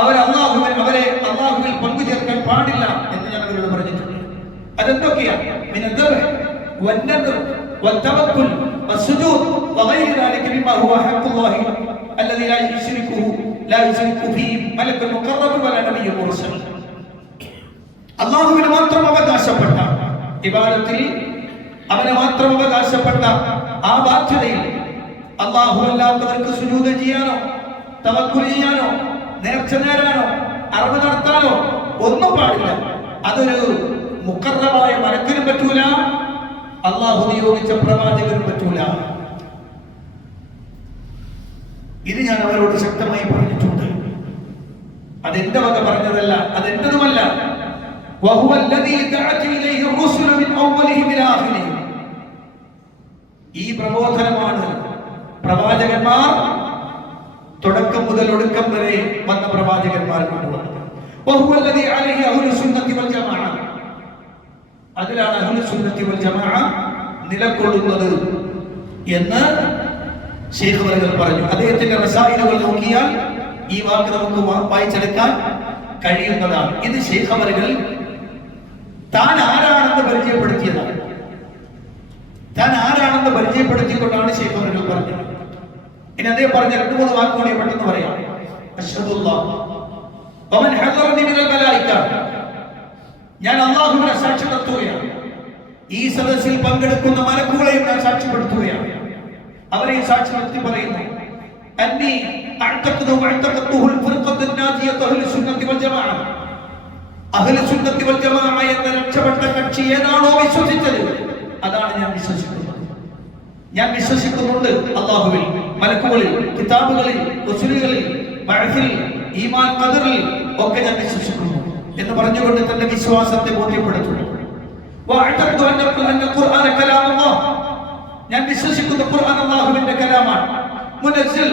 അവരെ അല്ലാഹുവിൽ പങ്കു ചേർക്കാൻ പാടില്ല എന്ന് ഞാൻ അവരോട് പറഞ്ഞിട്ടുണ്ട്. അതെന്തൊക്കെയാണ്? والتوكل والسجود وغير ذلك مما هو حق الله الذي لا يشرك فيه ملك مقرب ولا نبي مرسل. അല്ലാഹുവിന് മാത്രം അവകാശപ്പെട്ട ഇബാദത്തിൽ അവന് മാത്രം അവകാശപ്പെട്ട ആ ബാധ്യതയിൽ അല്ലാഹു അല്ലാത്തവർക്ക് സുജൂദ് ചെയ്യാനോ തവക്കുൽ ചെയ്യാനോ നേർച്ച നേരാനോ അറിവ് നടത്താനോ ഒന്നും പാടില്ല. അതൊരു മുഖറബായ മലക്കിനും പറ്റൂല, അല്ലാഹു നിയോഗിച്ച പ്രവാചകനും പറ്റൂല. ഇത് ഞാൻ അവരോട് ശക്തമായി പറഞ്ഞിട്ടുണ്ട്. അതെന്റെ വക പറഞ്ഞതല്ല, അതെന്റതുമല്ല. ഈ പ്രബോധനമാണ് പ്രവാചകന്മാർ തുടക്കം മുതൽ ഒടുക്കം വരെ വന്ന പ്രവാചകന്മാർ കൊണ്ടുവന്നത്. അതിലാണ് അഹ്ലുസ് സുന്നത്തി വൽ ജമാഅ നിലകൊള്ളുന്നത് എന്ന് ശൈഖ് അവറുകൾ പറഞ്ഞു. അദ്ദേഹത്തിന്റെ റസായിലുകൾ നോക്കിയാൽ ഈ വാക്ക് നമുക്ക് വായിച്ചെടുക്കാൻ കഴിയുന്നതാണ്. ഇത് ശൈഖ് അവറുകൾ താൻ ആരാണെന്ന് പരിചയപ്പെടുത്തിയതാണ്. താൻ ആരാണെന്ന് പരിചയപ്പെടുത്തിക്കൊണ്ടാണ് ശൈഖ് അവറുകൾ പറഞ്ഞത്. ഇനി അദ്ദേഹം പറഞ്ഞ 2-3 വാക്കുകൾ പെട്ടെന്ന് പറയാം. അഷ്ഹദുല്ലാഹ് വമൻ ഹദറനി മിനൽ മലായിക, ഞാൻ അല്ലാഹുവിനെ സാക്ഷ്യപ്പെടുത്തുകയാണ്. ഈ സദസ്സിൽ പങ്കെടുക്കുന്ന മലക്കുകളെയും ഞാൻ സാക്ഷ്യപ്പെടുത്തുകയാണ്. അവരെയും സാക്ഷ്യപ്പെടുത്തി പറയുന്നു, അന്നി അഅ്തഖദു വഅഅ്തഖദുൽ ഫിർഖത്തുൻ നാജിയത്തു അഹ്ലുസ് സുന്നത്തി വൽ ജമാഅ. അഹ്ലുസ് സുന്നത്തി വൽ ജമാഅ എന്ന രക്ഷപ്പെട്ട കക്ഷി ഏതാണോ വിശ്വസിച്ചത് അതാണ് ഞാൻ വിശ്വസിക്കുന്നത്. ഞാൻ വിശ്വസിക്കുന്നുണ്ട് അല്ലാഹുവിൽ, മലക്കുകളിൽ, കിതാബുകളിൽ, റസൂലുകളിൽ, ബഅസിൽ, ഈമാൻ ഖദറിൽ ഒക്കെ ഞാൻ വിശ്വസിക്കുന്നു എന്ന് പറഞ്ഞുകൊണ്ട് തന്റെ വിശ്വാസത്തെ ബോധ്യപ്പെടുത്തുന്നു. വഅഅ്തഖദു അന്ന ഖുർആന കലാമുല്ലാഹ്, ഞാൻ വിശ്വസിക്കുന്നു ഖുർആൻ അല്ലാഹുവിന്റെ കലാമാണ്. മുനസ്സിൽ,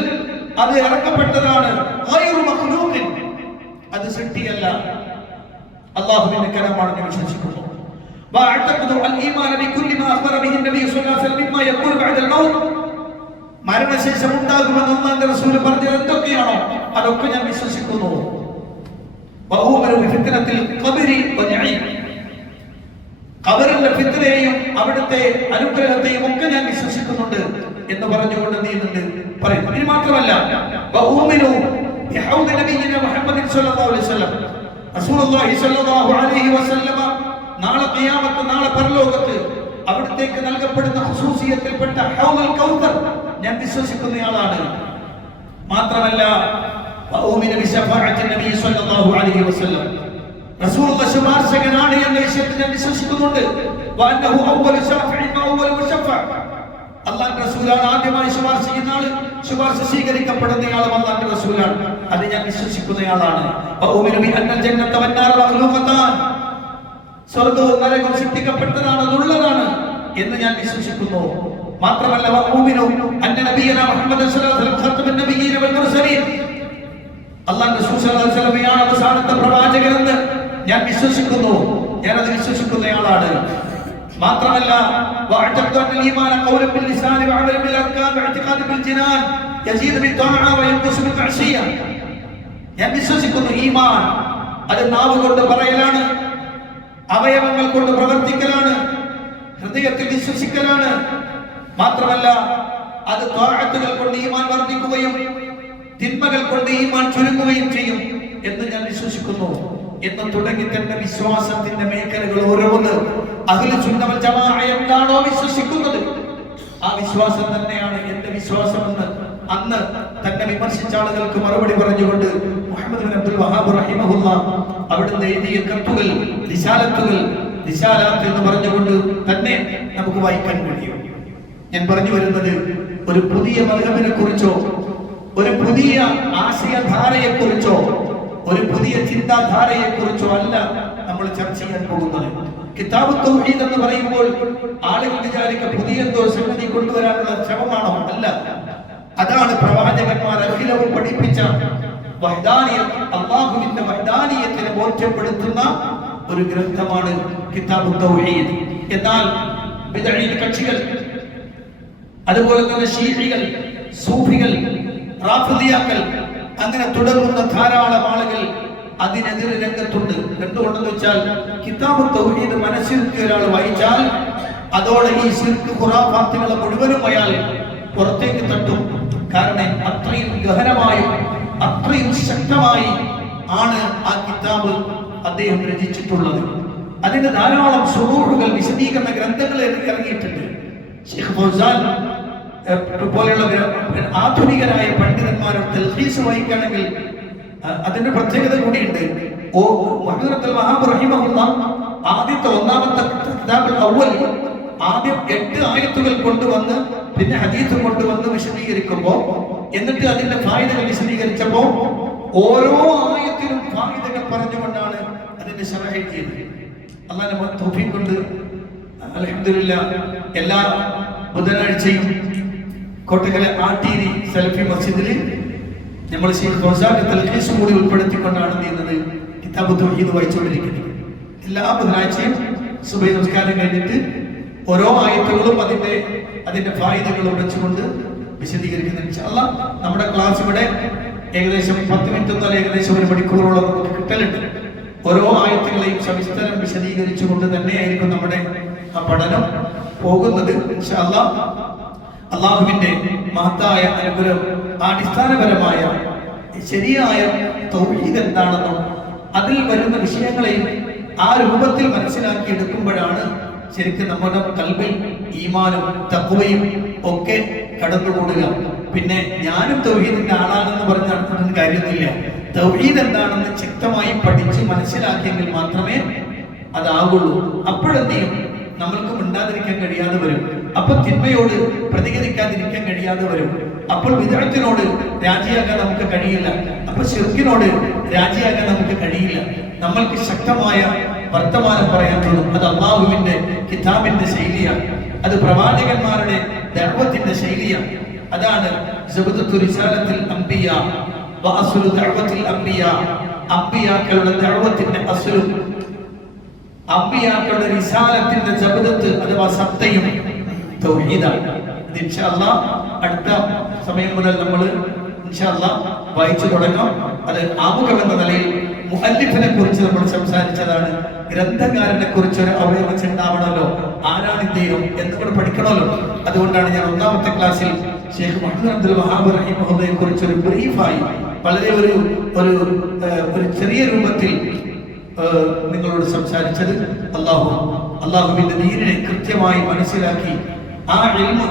അത് ഇറക്കപ്പെട്ടതാണ്. ഗൈറു മഖ്ലൂഖിൻ, അത് സൃഷ്ടിയല്ല, അല്ലാഹുവിന്റെ കലാമാണ് ഞാൻ വിശ്വസിക്കുന്നു. വഅഅ്തഖദു അൽ ഈമാന ബികുല്ലി മാ അഖ്ബറ ബിഹി നബി സ്വല്ലല്ലാഹു അലൈഹി വസല്ലം മിമ്മാ യഖൂലു ബഅദൽ മൗത്ത്, മരണശേഷം ഉണ്ടാകുമെന്ന് അല്ലാഹുവിന്റെ റസൂൽ പറഞ്ഞത് എന്തൊക്കെയാണോ അതൊക്കെ ഞാൻ വിശ്വസിക്കുന്നു. വഅൂമിനു ബിഫിത്നത്തിൽ ഖബരി വനഈം, ഖബറിന്റെ ഫിത്നയെയും അവിടുത്തെ അനുഗ്രഹത്തെയും ഒക്കെ ഞാൻ വിശ്വസിക്കുന്നുണ്ട് എന്ന് പറഞ്ഞുകൊണ്ട് നീണ്ടുണ്ട് പറയുന്നു. ഇത് മാത്രമല്ല, വഅൂമിനു ബിഹൗദി നബിയിന മുഹമ്മദ് സ്വല്ലല്ലാഹു അലൈഹി വസല്ലം, റസൂലുള്ളാഹി സ്വല്ലല്ലാഹു അലൈഹി വസല്ലം നാളെ ഖിയാമത്ത്, നാളെ പരലോകത്ത് അവിടത്തേക്ക് നൽകപ്പെടുന്ന ഖുസൂസിയത്തിൽപ്പെട്ട ഹൗദുൽ കൗസർ ഞാൻ വിശ്വസിക്കുന്നയാളാണ്. മാത്രമല്ല, വഅൂമിനു ബിശഫാഅത്തി നബി സ്വല്ലല്ലാഹു അലൈഹി വസല്ലം, റസൂലുള്ളാഹി ശുപാർശകനാണ് എന്ന വിഷയത്തിൽ ഞാൻ വിശ്വസിക്കുന്നുണ്ട്. വഅന്നഹു അവ്വലു ശാഫിഇൻ വഅവ്വലു മുശഫഅ, അല്ലാഹുവിന്റെ റസൂലാണ് ആദ്യമായി ശുപാർശ ചെയ്യുന്ന ആൾ, ശുപാർശ സ്വീകരിക്കപ്പെടുന്നയാളും അല്ലാഹുവിന്റെ റസൂലാണ്. അത് ഞാൻ വിശ്വസിക്കുന്നയാളാണ്. വഅൂമിനു ബിഅന്നൽ ജന്നത വന്നാറ മഖ്ലൂഖതാൻ, സ്വർഗ്ഗവും നരകവും സൃഷ്ടിക്കപ്പെട്ടതാണ്, അതുള്ളതാണ് എന്ന് ഞാൻ വിശ്വസിക്കുന്നു. മാത്രമല്ല, വഅൂമിനു അന്ന നബിയന മുഹമ്മദ് സ്വല്ലല്ലാഹു അലൈഹി വസല്ലം ഖാതമുൻ നബിയ്യീന വൽ മുർസലീൻ, അല്ലാഹുവിന്റെ റസൂൽ സ്വല്ലല്ലാഹു അലൈഹി വസല്ലമയാണ് അവസാനത്തെ പ്രവാചകനെന്ന് ഞാൻ വിശ്വസിക്കുന്നു. ഞാൻ അത് വിശ്വസിക്കുന്നയാളാണ്. മാത്രമല്ല, വഅഅ്തഖദു അന്നൽ ഈമാന ഖൗലൻ ബിൽ ലിസാനി വഅമലൻ ബിൽ അർകാൻ വഇഅ്തിഖാദു ബിൽ ജിനാൻ യസീദു ബിൽ തഅഅ വയൻഖുസു ബിൽ മഅസിയ, ഞാൻ വിശ്വസിക്കുന്നു ഈമാൻ അത് നാവ് കൊണ്ട് പറയലാണ്, അവയവങ്ങൾ കൊണ്ട് പ്രവർത്തിക്കലാണ്, ഹൃദയത്തിൽ വിശ്വസിക്കലാണ്. മാത്രമല്ല, അത് ത്വാഅത്തുകൾ കൊണ്ട് ഈമാൻ വർദ്ധിക്കുകയും തിന്മകൾ കൊണ്ട് ഈമാൻ ചുരുങ്ങുകയും ചെയ്യും എന്ന് ഞാൻ വിശ്വസിക്കുന്നു എന്ന് തുടങ്ങി തന്റെ വിശ്വാസത്തിന്റെ മേഖലകൾ ഓരോന്ന് അഹ്ലുസ് സുന്ന വൽ ജമാഅ എന്താണോ വിശ്വസിക്കുന്നത് ആ വിശ്വാസം തന്നെയാണ് എന്റെ വിശ്വാസമെന്ന് അന്ന് തന്നെ വിമർശിച്ച ആളുകൾക്ക് മറുപടി പറഞ്ഞുകൊണ്ട് മുഹമ്മദ് ബിൻ അബ്ദുൽ വഹാബ് റഹിമഹുല്ലാഹ് അവിടുന്ന് എഴുതിയ കത്തുകൾ, റിസാലാത്ത് എന്ന് പറഞ്ഞുകൊണ്ട് തന്നെ നമുക്ക് വായിക്കാൻ കഴിയും. ഞാൻ പറഞ്ഞു വരുന്നത് ഒരു പുതിയ മദ്ഹബിനെ കുറിച്ചോ ഒരു പുതിയ ആശയധാരയെ കുറിച്ചോ ഒരു പുതിയ ചിന്താധാരയെ കുറിച്ചോ അല്ല നമ്മൾ ചർച്ച ചെയ്യാൻ പോകുന്നത്. കിതാബ് തൗഹീദ് എന്ന് പറയുമ്പോൾ ആളുകൾ വിചാരിക്കുക പുതിയ എന്തോ സംഗതി കൊണ്ടുവരാനുള്ള ശ്രമമാണോ? അല്ല, അതാണ് പ്രവാചകന്മാർ അഖിലവും പഠിപ്പിച്ച വഹ്ദാനിയത്ത്, അല്ലാഹുവിന്റെ വഹ്ദാനിയത്തിനെ ബോധ്യപ്പെടുത്തുന്ന ഒരു ഗ്രന്ഥമാണ് കിതാബ് തൗഹീദ്. എന്നാൽ ബിദ്അഈ കക്ഷികൾ, അതുപോലെ തന്നെ ശീഇകൾ, സൂഫികൾ, റാഫിദിയാക്കൾ, അങ്ങനെ തുടങ്ങുന്ന ധാരാളം ആളുകൾ അതിനെതിരെ രംഗത്തുണ്ട്. എന്തുകൊണ്ടെന്ന് വെച്ചാൽ കിതാബ് തൗഹീദ് മനസ്സിരുത്തി ഒരാൾ വായിച്ചാൽ അതോടെ ഈ ശിർക്ക് ഖുറാഫാത്തുകളെ മുഴുവനും അയാൾ പുറത്തേക്ക് തട്ടും. കാരണം അത്രയും ഗഹനമായി, അത്രയും ശക്തമായി ആണ് ആ കിതാബ് അദ്ദേഹം രചിച്ചിട്ടുള്ളത്. അതിന് ധാരാളം ശുറൂഹുകൾ, വിശദീകരണ ഗ്രന്ഥങ്ങൾ ഇറങ്ങിയിട്ടുണ്ട്. ശൈഖ് ഫൗസാൻ പോലെയുള്ള ആധുനികരായ പണ്ഡിതന്മാരുടെ തൽഖീസ് വായിക്കുകയാണെങ്കിൽ അതിന്റെ പ്രത്യേകത കൂടിയുണ്ട്. മുഹമ്മദ് അബ്ദുൽ വഹാബ് റഹിമഹുല്ലാഹ് ആദ്യത്തെ ഒന്നാമത്തെ കിതാബുൽ അവ്വൽ ആദ്യം 8 ആയത്തുകൾ കൊണ്ടുവന്ന് പിന്നെ ഹദീസ് കൊണ്ടുവന്ന് വിശദീകരിക്കുമ്പോൾ, എന്നിട്ട് അതിന്റെ ഫായിദകൾ വിശദീകരിച്ചപ്പോൾ ഓരോ ആയത്തിനും ഫായിദകൾ പറഞ്ഞുകൊണ്ടാണ് അതിന്റെ ശറഹ് എഴുതിയത്. അല്ലാഹു നമുക്ക് തൗഫീഖ് കൊണ്ട് അൽഹംദുലില്ലാഹ് എല്ലാ ബുധനാഴ്ചയും കോട്ടക്കല ആട്ടീരി സലഫി മസ്ജിദിൽ നമ്മൾ ശൈഖ് ഫൗസാന്റെ തൽഖീസും കൂടി ഉൾപ്പെടുത്തിക്കൊണ്ടാണ് ചെയ്യുന്നത് കിതാബ് തൗഹീദ് വായിച്ചുകൊണ്ടിരിക്കുന്നത്. എല്ലാ ബുധനാഴ്ചയും സുബഹി നമസ്കാരം കഴിഞ്ഞിട്ട് ഓരോ ആയത്തുകളും അതിന്റെ ഫായിദകളും വെച്ചുകൊണ്ട് വിശദീകരിക്കുന്ന ഇൻഷാ അല്ലാഹ് നമ്മുടെ ക്ലാസ് ഇവിടെ ഏകദേശം 10 മിനിറ്റ് മുതൽ ഏകദേശം 1 മണിക്കൂറോളം നമുക്ക് കിട്ടലുണ്ട്. ഓരോ ആയത്തുകളെയും സവിസ്തരം വിശദീകരിച്ചുകൊണ്ട് തന്നെയായിരിക്കും നമ്മുടെ ആ പഠനം പോകുന്നത്. ഇൻഷാ അല്ലാഹ് അള്ളാഹുവിന്റെ മഹത്തായ അനുഗ്രഹം, അടിസ്ഥാനപരമായ ശരിയായ തൗഹീദ് എന്താണെന്നും അതിൽ വരുന്ന വിഷയങ്ങളെയും ആ രൂപത്തിൽ മനസ്സിലാക്കി എടുക്കുമ്പോഴാണ് ശരിക്കും നമ്മുടെ ഖൽബിൽ ഈമാനും തഖ്വയും ഒക്കെ കടന്നുകൂടുക. പിന്നെ ഞാനും തൗഹീദിന്റെ ആളാണെന്ന് പറഞ്ഞ് നടത്തുന്ന കാര്യമൊന്നുമില്ല. തൗഹീദ് എന്താണെന്ന് ശക്തമായി പഠിച്ച് മനസ്സിലാക്കിയെങ്കിൽ മാത്രമേ അതാകുള്ളൂ. അപ്പോഴെന്തെയും നമ്മൾക്ക് മിണ്ടാതിരിക്കാൻ കഴിയാതെ വരും. അപ്പോൾ തിന്മയോട് പ്രതികരിക്കാതിരിക്കാൻ കഴിയാതെ വരും. അപ്പോൾ വിദഅത്തിനോട് രാജിയാകാൻ നമുക്ക് കഴിയില്ല. അപ്പോൾ ശിർക്കിനോട് രാജിയാകാൻ നമുക്ക് കഴിയില്ല. നമ്മൾക്ക് ശക്തമായ വർത്തമാനം പറയാൻ തോന്നും. അത് അല്ലാഹുവിന്റെ കിതാബിന്റെ ശൈലിയാണ്. അത് പ്രവാചകന്മാരുടെ ദഅവത്തിന്റെ ശൈലിയാണ്. അതാണ് സബദത്തു റിസാലത്തുൽ അംബിയാ വഅസ്ലു ദഅവത്തുൽ അംബിയാ. അംബിയാക്കളുടെ ദഅവത്തിന്റെ അസ്ലും അംബിയാക്കളുടെ റിസാലത്തിന്റെ സബദത്ത് അഥവാ സത്തയും തൗഹീദാണ്. ഇൻഷാ അല്ലാഹ് അടുത്ത സമയം മുതൽ നമ്മൾ ഇൻഷാ അല്ലാഹ് വായിച്ചു തുടങ്ങാം. അത് ആമുഖം എന്ന നിലയിൽ മുഅല്ലിഫിനെ കുറിച്ച് നമ്മൾ സംസാരിച്ചതാണ്. ഗ്രന്ഥകാരനെ കുറിച്ച് ഒരു അവയർനെസ് ഉണ്ടാവണമല്ലോ. ആരാണ് ഇദ്ദേഹം എന്ന് കൂടെ പഠിക്കണമല്ലോ. അതുകൊണ്ടാണ് ഞാൻ ഒന്നാമത്തെ ക്ലാസ്സിൽ ശൈഖ് മുഹമ്മദ് അബ്ദുൽ വഹാബ് റഹിമഹുള്ളയെ കുറിച്ച് ഒരു ബ്രീഫായി വളരെ ഒരു ചെറിയ രൂപത്തിൽ നിങ്ങളോട് സംസാരിച്ചത്. അല്ലാഹുവിന്റെ ദീനിനെ കൃത്യമായി മനസ്സിലാക്കി ആ ഇൽമ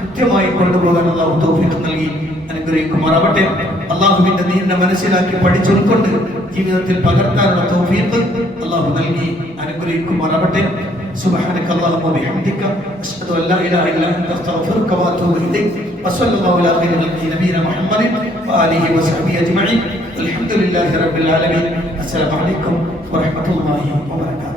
കൃത്യമായി കൊണ്ടുപോകാൻ അല്ലാഹു തൗഫീഖ് നൽകി അനുഗ്രഹിക്കുമാറാവട്ടെ. അല്ലാഹുവിന്റെ ദീനിനെ മനസ്സിലാക്കി പഠിച്ചുകൊണ്ട് ജീവിതത്തിൽ പകർത്താനുള്ള തൗഫീഖ് അല്ലാഹു നൽകി അനുഗ്രഹിക്കുമാറാവട്ടെ. സുബ്ഹാനക അല്ലാഹുമ്മ വബിഹംദിക അശ്ഹദു അൻ ലാ ഇലാഹ ഇല്ല അൻത അസ്തഗ്ഫിറുക വഅതൂബു ഇലൈക് വസല്ലല്ലാഹു അലാ ഖൈരിൽ നബിയിന മുഹമ്മദിൻ വആലിഹി വസഹ്ബിഹി അജ്മഈൻ. അൽഹംദുലില്ലാഹി റബ്ബിൽ ആലമീൻ. അസ്സലാമു അലൈക്കും വറഹ്മത്തുള്ളാഹി വബറകാതുഹു.